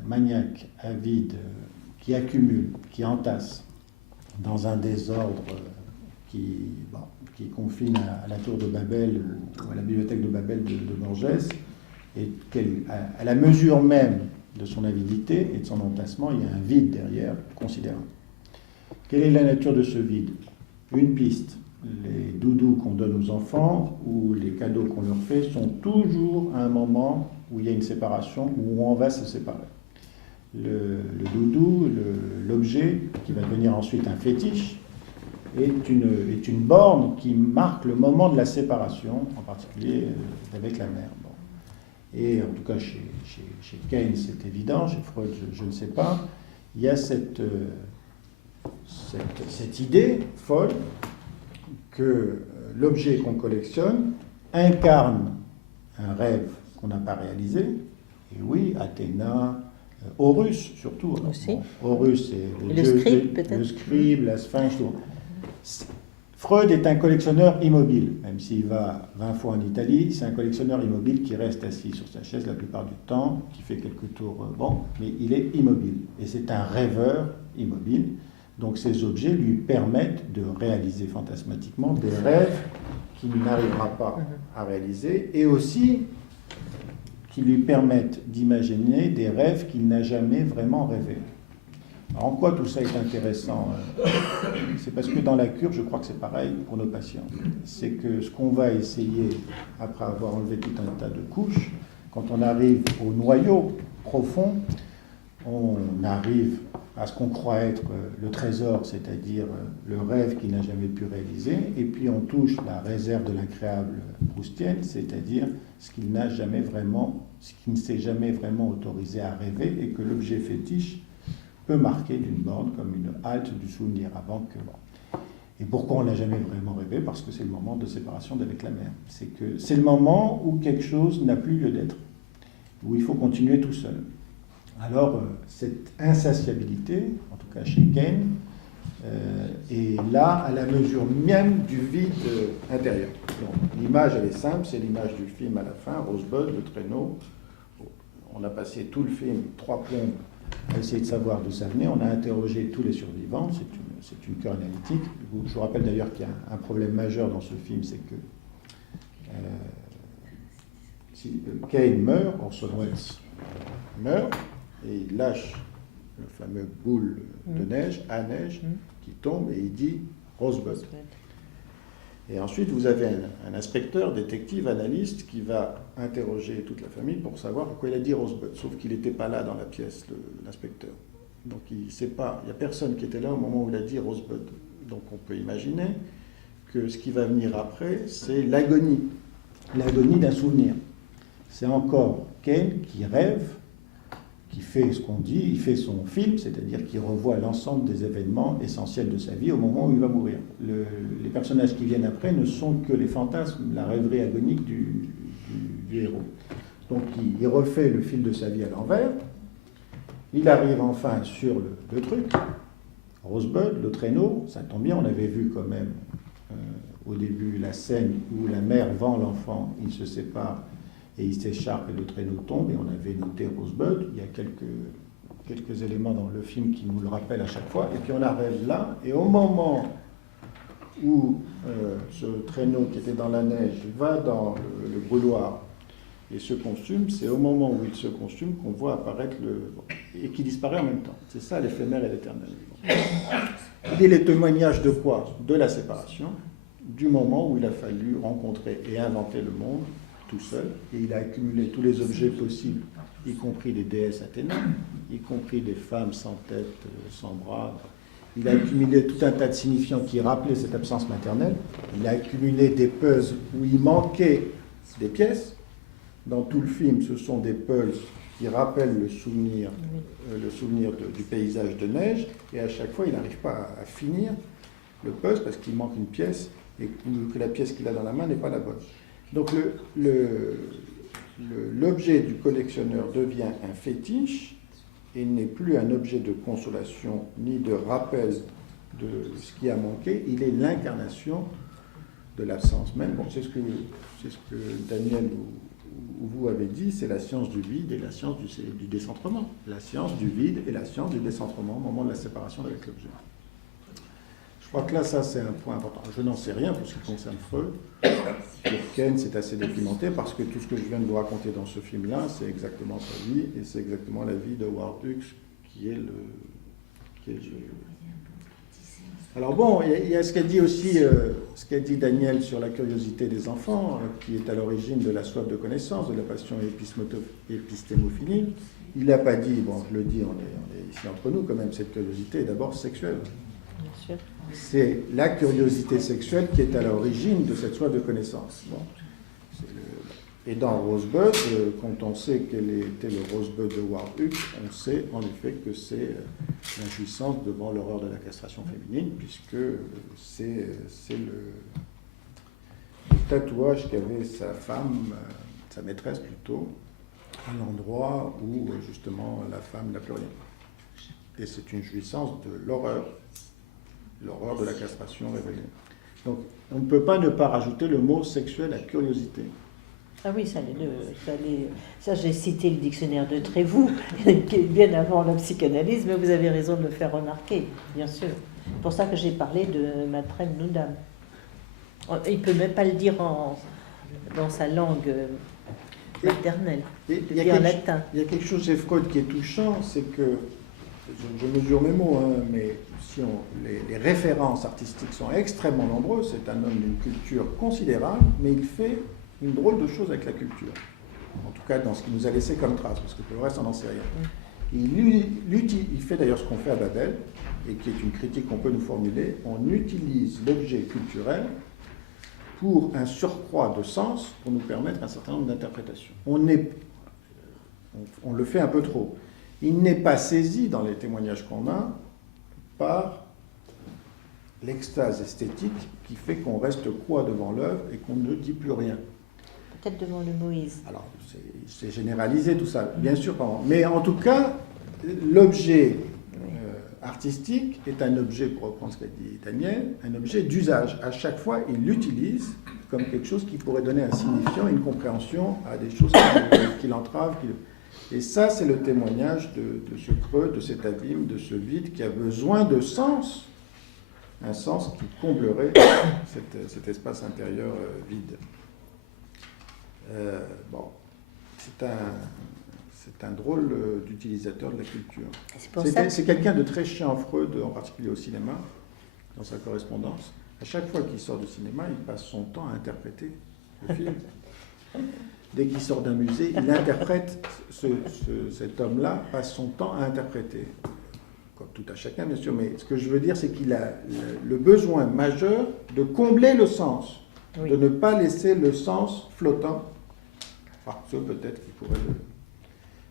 maniaque, avide, qui accumule, qui entasse dans un désordre qui confine à la tour de Babel ou à la bibliothèque de Babel de Borges, et à la mesure même de son avidité et de son entassement, il y a un vide derrière considérable. Quelle est la nature de ce vide? Une piste. Les doudous qu'on donne aux enfants ou les cadeaux qu'on leur fait sont toujours à un moment où il y a une séparation, où on va se séparer. Le doudou, l'objet, qui va devenir ensuite un fétiche, est une borne qui marque le moment de la séparation, en particulier avec la mère. Bon. Et en tout cas, chez Keynes, c'est évident, chez Freud, je ne sais pas, il y a cette idée folle que l'objet qu'on collectionne incarne un rêve qu'on n'a pas réalisé. Et oui, Athéna, Horus surtout. Aussi. Horus, c'est le scribe, peut-être. Le scribe, la sphinx. Tout. Freud est un collectionneur immobile, même s'il va 20 fois en Italie, c'est un collectionneur immobile qui reste assis sur sa chaise la plupart du temps, qui fait quelques tours, mais il est immobile. Et c'est un rêveur immobile. Donc ces objets lui permettent de réaliser fantasmatiquement des rêves qu'il n'arrivera pas à réaliser, et aussi qui lui permettent d'imaginer des rêves qu'il n'a jamais vraiment rêvés. Alors, en quoi tout ça est intéressant? C'est parce que dans la cure, je crois que c'est pareil pour nos patients. C'est que ce qu'on va essayer, après avoir enlevé tout un tas de couches, quand on arrive au noyau profond, on arrive à ce qu'on croit être le trésor, c'est-à-dire le rêve qu'il n'a jamais pu réaliser, et puis on touche la réserve de l'incréable proustienne, c'est-à-dire ce qu'il n'a jamais vraiment, ce qui ne s'est jamais vraiment autorisé à rêver, et que l'objet fétiche peut marquer d'une borne comme une halte du souvenir avant que... Bon. Et pourquoi on n'a jamais vraiment rêvé? Parce que c'est le moment de séparation d'avec la mère. C'est le moment où quelque chose n'a plus lieu d'être, où il faut continuer tout seul. Alors, cette insatiabilité, en tout cas chez Keynes, Et là, à la mesure même du vide intérieur. L'image, elle est simple, c'est l'image du film à la fin, Rosebud, le traîneau. On a passé tout le film, 3 plombes, à essayer de savoir d'où ça venait. On a interrogé tous les survivants, c'est une cure analytique. Je vous rappelle d'ailleurs qu'il y a un problème majeur dans ce film, c'est que si Kane meurt, Orson Welles meurt, et il lâche le fameux boule de neige, à neige, qui tombe, et il dit Rosebud. Et ensuite, vous avez un inspecteur, détective, analyste, qui va interroger toute la famille pour savoir pourquoi il a dit Rosebud. Sauf qu'il n'était pas là dans la pièce, l'inspecteur. Donc il ne sait pas, il n'y a personne qui était là au moment où il a dit Rosebud. Donc on peut imaginer que ce qui va venir après, c'est l'agonie d'un souvenir. C'est encore Kane qui rêve, qui fait ce qu'on dit, il fait son film, c'est-à-dire qu'il revoit l'ensemble des événements essentiels de sa vie au moment où il va mourir. Les personnages qui viennent après ne sont que les fantasmes, la rêverie agonique du héros. Donc il refait le fil de sa vie à l'envers, il arrive enfin sur le truc, Rosebud, le traîneau, ça tombe bien, on avait vu quand même au début la scène où la mère vend l'enfant, ils se séparent, et il s'écharpe et le traîneau tombe, et on avait noté Rosebud. Il y a quelques éléments dans le film qui nous le rappellent à chaque fois, et puis on arrive là, et au moment où ce traîneau qui était dans la neige va dans le brûloir et se consume, c'est au moment où il se consume qu'on voit apparaître et qui disparaît en même temps. C'est ça l'éphémère et l'éternel. Il est le témoignage de quoi? De la séparation, du moment où il a fallu rencontrer et inventer le monde tout seul, et il a accumulé tous les objets possibles, y compris des déesses Athéna, y compris des femmes sans tête, sans bras. Il a accumulé tout un tas de signifiants qui rappelaient cette absence maternelle. Il a accumulé des puzzles où il manquait des pièces. Dans tout le film, ce sont des puzzles qui rappellent le souvenir du paysage de neige, et à chaque fois, il n'arrive pas à finir le puzzle parce qu'il manque une pièce, et que la pièce qu'il a dans la main n'est pas la bonne. Donc l'objet du collectionneur devient un fétiche et n'est plus un objet de consolation ni de rappel de ce qui a manqué. Il est l'incarnation de l'absence même. Bon, c'est ce que Daniel ou vous avez dit, c'est la science du vide et la science du décentrement. La science du vide et la science du décentrement au moment de la séparation avec l'objet. Je crois que là, ça, c'est un point important. Je n'en sais rien pour ce qui concerne Freud. Pour Ken, c'est assez documenté parce que tout ce que je viens de vous raconter dans ce film-là, c'est exactement sa vie et c'est exactement la vie de Howard Hughes qui est le Alors bon, il y a ce qu'a dit aussi, ce qu'a dit Daniel sur la curiosité des enfants, qui est à l'origine de la soif de connaissance, de la passion épistémophilique. Il n'a pas dit, bon, je le dis, on est ici entre nous quand même, cette curiosité est d'abord sexuelle. Bien sûr. C'est la curiosité sexuelle qui est à l'origine de cette soif de connaissance. Bon. Et dans Rosebud, quand on sait quel était le Rosebud de Howard Hughes, on sait en effet que c'est l'impuissance devant l'horreur de la castration féminine, puisque c'est le tatouage qu'avait sa femme, sa maîtresse plutôt, à l'endroit où justement la femme n'a plus rien. Et c'est une jouissance de l'horreur de la castration révélée. Donc on ne peut pas ne pas rajouter le mot sexuel à curiosité. Ah oui, ça j'ai cité le dictionnaire de Trévoux, qui est bien avant la psychanalyse, mais vous avez raison de le faire remarquer, bien sûr. C'est pour ça que j'ai parlé de Matrem Nudam. Il ne peut même pas le dire dans sa langue maternelle, il le dit en latin. Il y a quelque chose chez Freud qui est touchant, c'est que, je mesure mes mots, mais si les références artistiques sont extrêmement nombreuses, c'est un homme d'une culture considérable, mais il fait une drôle de chose avec la culture. En tout cas, dans ce qu'il nous a laissé comme trace, parce que pour le reste, on n'en sait rien. Il fait d'ailleurs ce qu'on fait à Babel, et qui est une critique qu'on peut nous formuler. On utilise l'objet culturel pour un surcroît de sens, pour nous permettre un certain nombre d'interprétations. On le fait un peu trop. Il n'est pas saisi dans les témoignages qu'on a par l'extase esthétique qui fait qu'on reste quoi devant l'œuvre et qu'on ne dit plus rien. Peut-être devant le Moïse. Alors, c'est généralisé tout ça, bien sûr. Mais en tout cas, l'objet artistique est un objet, pour reprendre ce qu'a dit Daniel, un objet d'usage. À chaque fois, il l'utilise comme quelque chose qui pourrait donner un signifiant, une compréhension à des choses qui l'entravent. Et ça, c'est le témoignage de ce creux, de cet abîme, de ce vide qui a besoin de sens, un sens qui comblerait cet espace intérieur vide. Bon, c'est un drôle d'utilisateur de la culture. C'est quelqu'un de très chiant, Freud, en particulier au cinéma, dans sa correspondance. À chaque fois qu'il sort du cinéma, il passe son temps à interpréter le film. Dès qu'il sort d'un musée, il interprète, cet homme-là passe son temps à interpréter. Comme tout à chacun, bien sûr, mais ce que je veux dire, c'est qu'il a le besoin majeur de combler le sens, de ne pas laisser le sens flottant, ce peut-être qui pourrait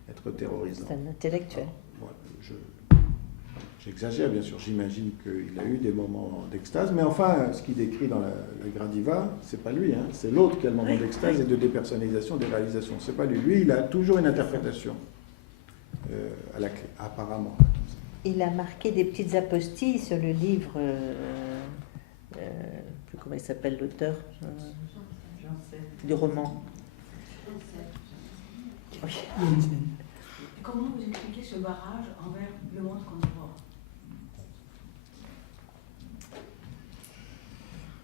être terrorisant. C'est un intellectuel. Alors, j'exagère, bien sûr, j'imagine qu'il a eu des moments d'extase, mais enfin, ce qu'il décrit dans la Gradiva, c'est pas lui, hein, c'est l'autre qui a le moment d'extase et de dépersonnalisation des réalisations. C'est pas lui. Lui, il a toujours une interprétation à la clé, apparemment. Il a marqué des petites apostilles sur le livre, comment il s'appelle l'auteur du roman. Oui. Comment vous expliquez ce barrage envers le monde contemporain?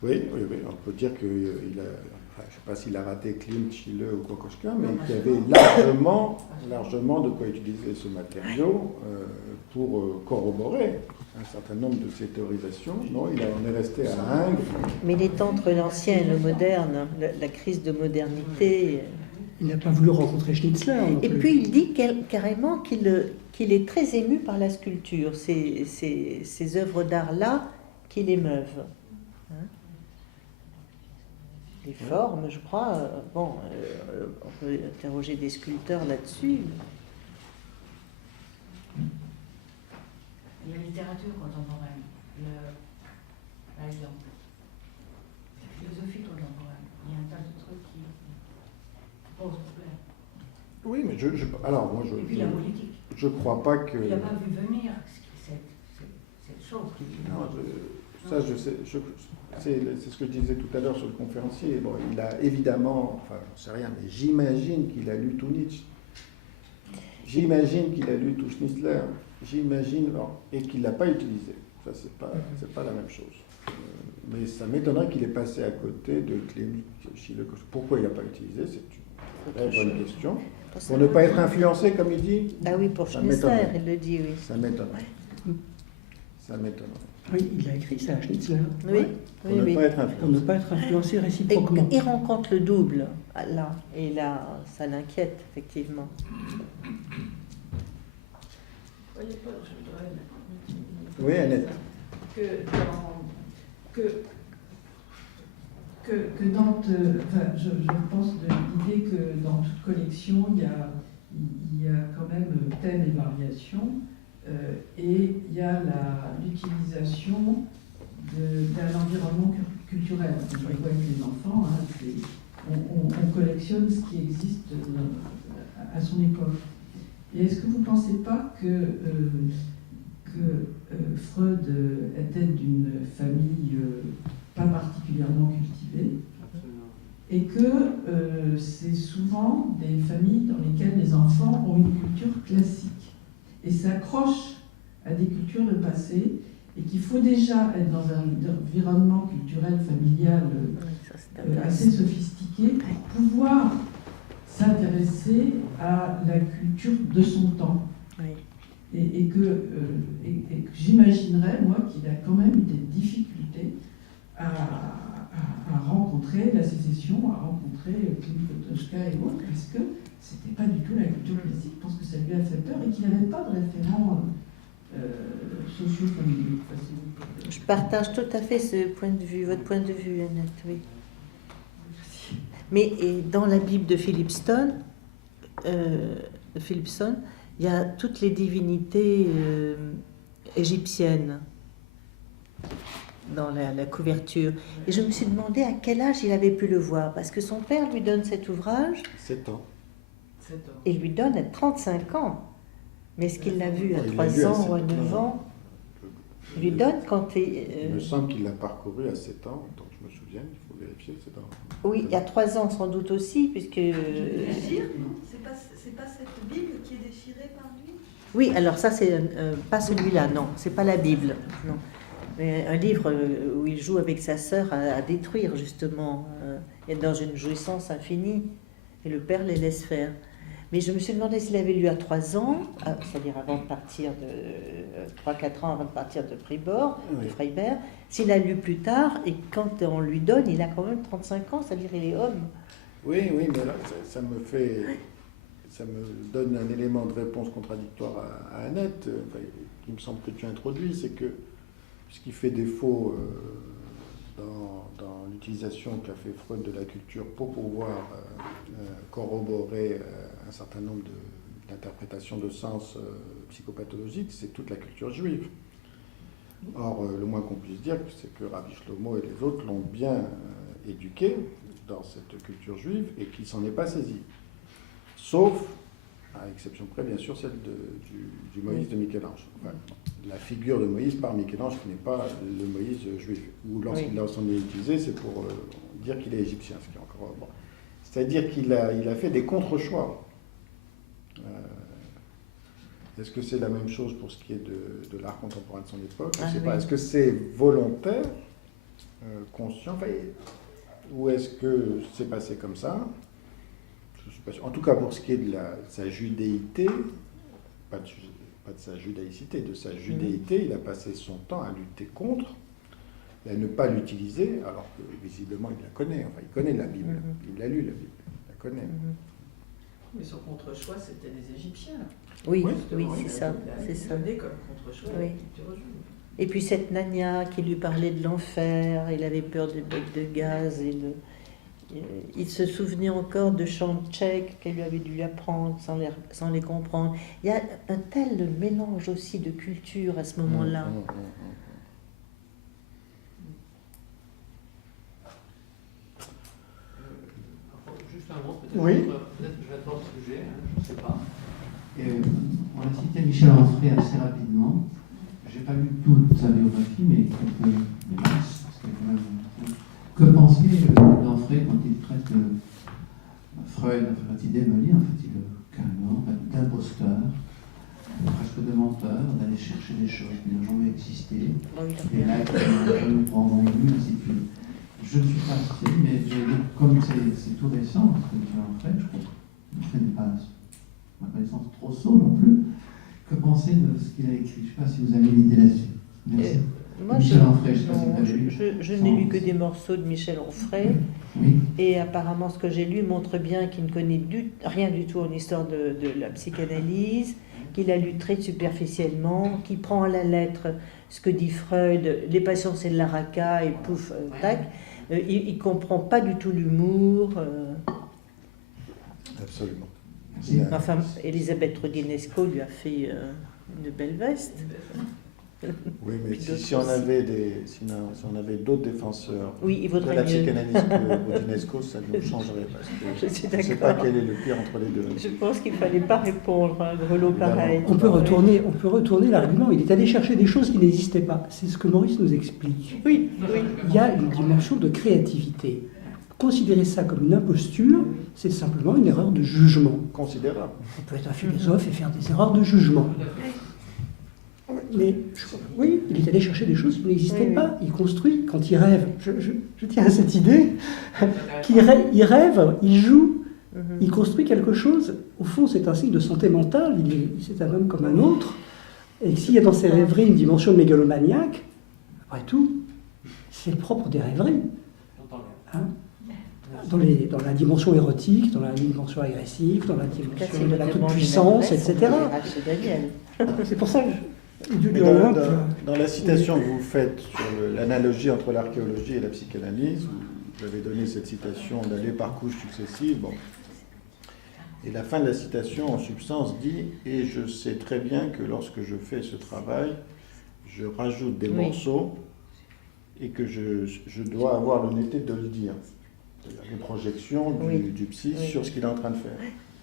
Oui, on peut dire qu'il a, je ne sais pas s'il a raté Klimt, Schiele ou Kokoschka, mais qu'il y avait largement de quoi utiliser ce matériau pour corroborer un certain nombre de ses théorisations. Non, on est resté à Ingres. Mais il est entre l'ancien et le moderne, la crise de modernité. Il n'a pas voulu rencontrer Schnitzler. Et puis il dit carrément qu'il est très ému par la sculpture, ces œuvres d'art-là qui l'émeuvent. Hein? Les formes, je crois, on peut interroger des sculpteurs là-dessus. La littérature contemporaine, par exemple, la philosophie contemporaine, il y a un tas de trucs qui posent problème. Oui, mais et puis la politique. Je crois pas que. Il n'a pas vu venir cette chose qui. Non, ça, je sais. C'est ce que je disais tout à l'heure sur le conférencier. Bon, il a évidemment, enfin, j'en sais rien, mais j'imagine qu'il a lu tout Nietzsche. J'imagine qu'il a lu tout Schnitzler. J'imagine, et qu'il ne l'a pas utilisé. Ça, c'est pas la même chose. Mais ça m'étonnerait qu'il ait passé à côté de Klimt, Schiele. Pourquoi il n'a pas utilisé? C'est une très bonne question. Pour ne pas être influencé, comme il dit. Ah oui, pour Schnitzler, il le dit, oui. Ça m'étonnerait. Ça m'étonnerait. Oui, il a écrit ça à Schnitzler. Oui, pour ne pas être influencé réciproquement. Il rencontre le double, là. Et là, ça l'inquiète, effectivement. Oui, Annette. Je pense de l'idée que dans toute collection, il y a quand même thème et variation, et il y a l'utilisation d'un environnement culturel. On le voit avec les enfants, on collectionne ce qui existe à son époque. Et est-ce que vous ne pensez pas que Freud était d'une famille pas particulièrement cultivée et que c'est souvent des familles dans lesquelles les enfants ont une culture classique et s'accrochent à des cultures de passé et qu'il faut déjà être dans un environnement culturel familial assez sophistiqué pour pouvoir s'intéresser à la culture de son temps. Oui. Et que j'imaginerais, moi, qu'il a quand même eu des difficultés à rencontrer la sécession, à rencontrer Klimt, Kokoschka et autres, parce que c'était pas du tout la culture classique. Je pense que ça lui a fait peur et qu'il n'avait pas de référents socio-familiaux. Je partage tout à fait ce point de vue, votre point de vue, Annette, oui. Mais dans la Bible de Philipson, il y a toutes les divinités égyptiennes dans la couverture. Et je me suis demandé à quel âge il avait pu le voir, parce que son père lui donne cet ouvrage. 7 ans. Et lui donne à 35 ans. Mais est-ce qu'il l'a vu à Il l'a 3 vu à ans 7 ou à 9 ans? Il lui donne quand Il me semble qu'il l'a parcouru à 7 ans, tant que je me souviens, il faut vérifier. C'est dans... Oui, à 3 ans sans doute aussi, puisque... Déchire, non? C'est pas cette Bible qui est déchirée par lui? Oui, alors ça, c'est pas celui-là, non, c'est pas la Bible, non. Mais un livre où il joue avec sa sœur à détruire, justement, et dans une jouissance infinie, et le père les laisse faire. Mais je me suis demandé s'il avait lu à 3 ans, c'est-à-dire avant de partir de 3-4 ans avant de partir de Fribourg, de Freiberg, s'il a lu plus tard, et quand on lui donne, il a quand même 35 ans, c'est-à-dire il est homme. Oui, mais là, ça me donne un élément de réponse contradictoire à Annette, qui me semble que tu introduis, c'est que ce qui fait défaut dans l'utilisation qu'a fait Freud de la culture pour pouvoir corroborer un certain nombre d'interprétations de sens psychopathologiques, c'est toute la culture juive. Or, le moins qu'on puisse dire, c'est que Rabbi Shlomo et les autres l'ont bien éduqué dans cette culture juive et qu'il s'en est pas saisi. Sauf, à exception près, bien sûr, celle du Moïse de Michel-Ange. Enfin, la figure de Moïse par Michel-Ange, qui n'est pas le Moïse juif. Ou lorsqu'il s'en est utilisé, c'est pour dire qu'il est égyptien, ce qui est encore bon. C'est-à-dire qu'il a fait des contre-choix. Est-ce que c'est la même chose pour ce qui est de l'art contemporain de son époque? Je ne sais pas. Est-ce que c'est volontaire, conscient, ou est-ce que c'est passé comme ça? Je suis pas sûr. En tout cas, pour ce qui est de sa judéité, pas de sa judaïcité, de sa judéité, il a passé son temps à lutter contre, et à ne pas l'utiliser, alors que visiblement il la connaît. Enfin, il connaît la Bible. Il l'a lu, la Bible. Il la connaît. Mais son contre-choix, c'était les Égyptiens. Oui, Justement, c'est ça. C'est ça. Donné comme contre-choix à la culture juive. Et puis cette Nania qui lui parlait de l'enfer, il avait peur des becs de gaz il se souvenait encore de chants tchèques qu'elle lui avait dû apprendre sans les comprendre. Il y a un tel mélange aussi de culture à ce moment-là. Juste un mot, peut-être. Oui. Peut-être que je vais avoir le sujet, je ne sais pas. On a cité Michel Onfray assez rapidement. Je n'ai pas lu toute sa biographie, mais quelques parce que quand même. Que pensez d'Onfray quand il traite Freud, quand il démolit en fait, carrément d'imposteur, presque de menteur, d'aller chercher des choses qui n'ont jamais existé, et là, qui nous prend en vue, ainsi de suite. Je ne suis pas sûr, mais comme c'est tout récent, ce que Michel Onfray, je crois que n'est pas ma connaissance trop sot non plus. Que pensez de ce qu'il a écrit? Je ne sais pas si vous avez une idée là-dessus. Merci. Moi, je n'ai lu que des morceaux de Michel Onfray, et apparemment ce que j'ai lu montre bien qu'il ne connaît rien du tout en histoire de la psychanalyse, qu'il a lu très superficiellement, qu'il prend à la lettre ce que dit Freud, les patients c'est de la raca, et pouf, tac. Il ne comprend pas du tout l'humour. Absolument. Enfin, Elisabeth Rodinesco lui a fait une belle veste. Oui, mais si on avait d'autres défenseurs de la psychanalyse que Rodinesco, ça nous changerait. Parce que je ne sais pas quel est le pire entre les deux. Je pense qu'il ne fallait pas répondre à un grelot pareil. On peut retourner l'argument. Il est allé chercher des choses qui n'existaient pas. C'est ce que Maurice nous explique. Oui. Il y a une dimension de créativité. Considérer ça comme une imposture, c'est simplement une erreur de jugement. Considérable. On peut être un philosophe et faire des erreurs de jugement. Mais oui, il est allé chercher des choses qui n'existaient pas. Il construit quand il rêve. Je tiens à cette idée. Il rêve, il joue, il construit quelque chose. Au fond, c'est un signe de santé mentale. C'est un homme comme un autre. Et s'il y a dans ses rêveries une dimension mégalomaniaque, après tout, c'est le propre des rêveries. Hein? Dans la dimension érotique, dans la dimension agressive, dans la dimension de la toute-puissance, etc. C'est pour ça que dans la citation que vous faites sur l'analogie entre l'archéologie et la psychanalyse, vous avez donné cette citation d'aller par couches successives. Bon. Et la fin de la citation, en substance, dit « Et je sais très bien que lorsque je fais ce travail, je rajoute des morceaux et que je dois avoir l'honnêteté de le dire. » C'est-à-dire les projections du psy sur ce qu'il est en train de faire.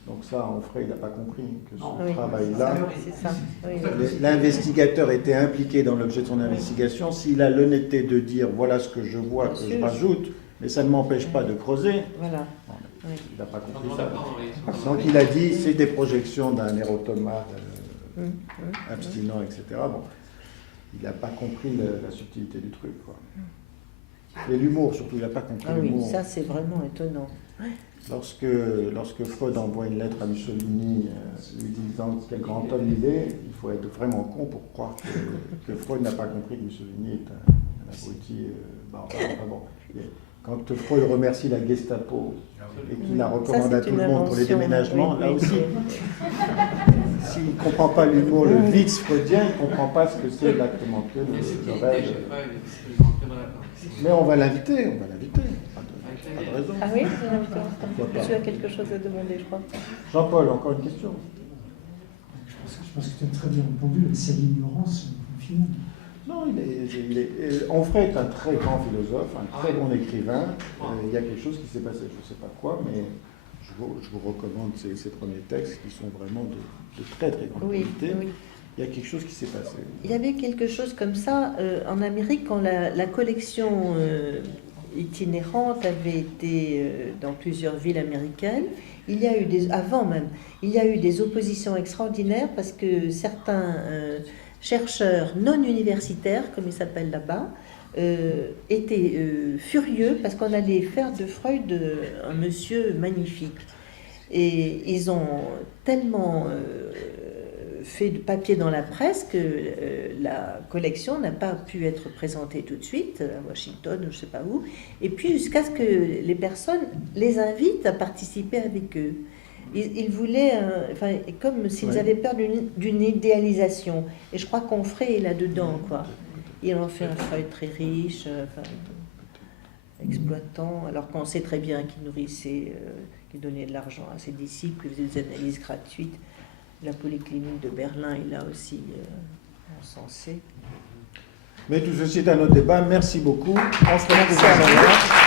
Donc ça, Onfray, il n'a pas compris que ce Oui, travail-là, c'est ça. Oui, l'investigateur était impliqué dans l'objet de son investigation. S'il a l'honnêteté de dire voilà ce que je vois, Bien que sûr. je rajoute, mais ça ne m'empêche pas de creuser. Voilà. Bon, Oui. il n'a pas compris ça. Donc il a dit c'est des projections d'un érotoma abstinent, etc. Bon, il n'a pas compris la subtilité du truc, quoi. Et l'humour, surtout, il n'a pas compris Ah oui, l'humour. ça c'est vraiment étonnant. Lorsque Freud envoie une lettre à Mussolini lui disant quel grand homme il est, il faut être vraiment con pour croire que Freud n'a pas compris que Mussolini est un abruti barbare. Enfin bon, quand Freud remercie la Gestapo et qu'il la recommande à tout le monde pour les déménagements, là aussi, s'il ne comprend pas l'humour, le Witz freudien, il ne comprend pas ce que c'est l'acte mental, le rêve. Mais on va l'inviter, pas de raison. Ah oui, tu as quelque chose à demander, je crois. Jean-Paul, encore une question? Je pense que tu as très bien répondu, c'est l'ignorance confinée. Non, Onfray est un très grand philosophe, un très bon écrivain. Il y a quelque chose qui s'est passé, je ne sais pas quoi, mais je vous recommande ces premiers textes qui sont vraiment de très très grande qualité. Oui. Il y a quelque chose qui s'est passé. Il y avait quelque chose comme ça en Amérique quand la collection itinérante avait été dans plusieurs villes américaines. Il y a eu avant même, il y a eu des oppositions extraordinaires parce que certains chercheurs non universitaires, comme ils s'appellent là-bas, étaient furieux parce qu'on allait faire de Freud un monsieur magnifique. Et ils ont tellement fait de papier dans la presse que la collection n'a pas pu être présentée tout de suite à Washington ou je ne sais pas où. Et puis jusqu'à ce que les personnes les invitent à participer avec eux. Ils voulaient, comme s'ils avaient peur d'une idéalisation. Et je crois qu'Onfray est là-dedans, quoi. Ils en fait un Freud très riche, exploitant, alors qu'on sait très bien qu'il nourrissait, qu'il donnait de l'argent à ses disciples, qu'il faisait des analyses gratuites. La polyclinique de Berlin est là aussi encensée. Mais tout ceci est un autre débat. Merci beaucoup. On se retrouve dans un mois.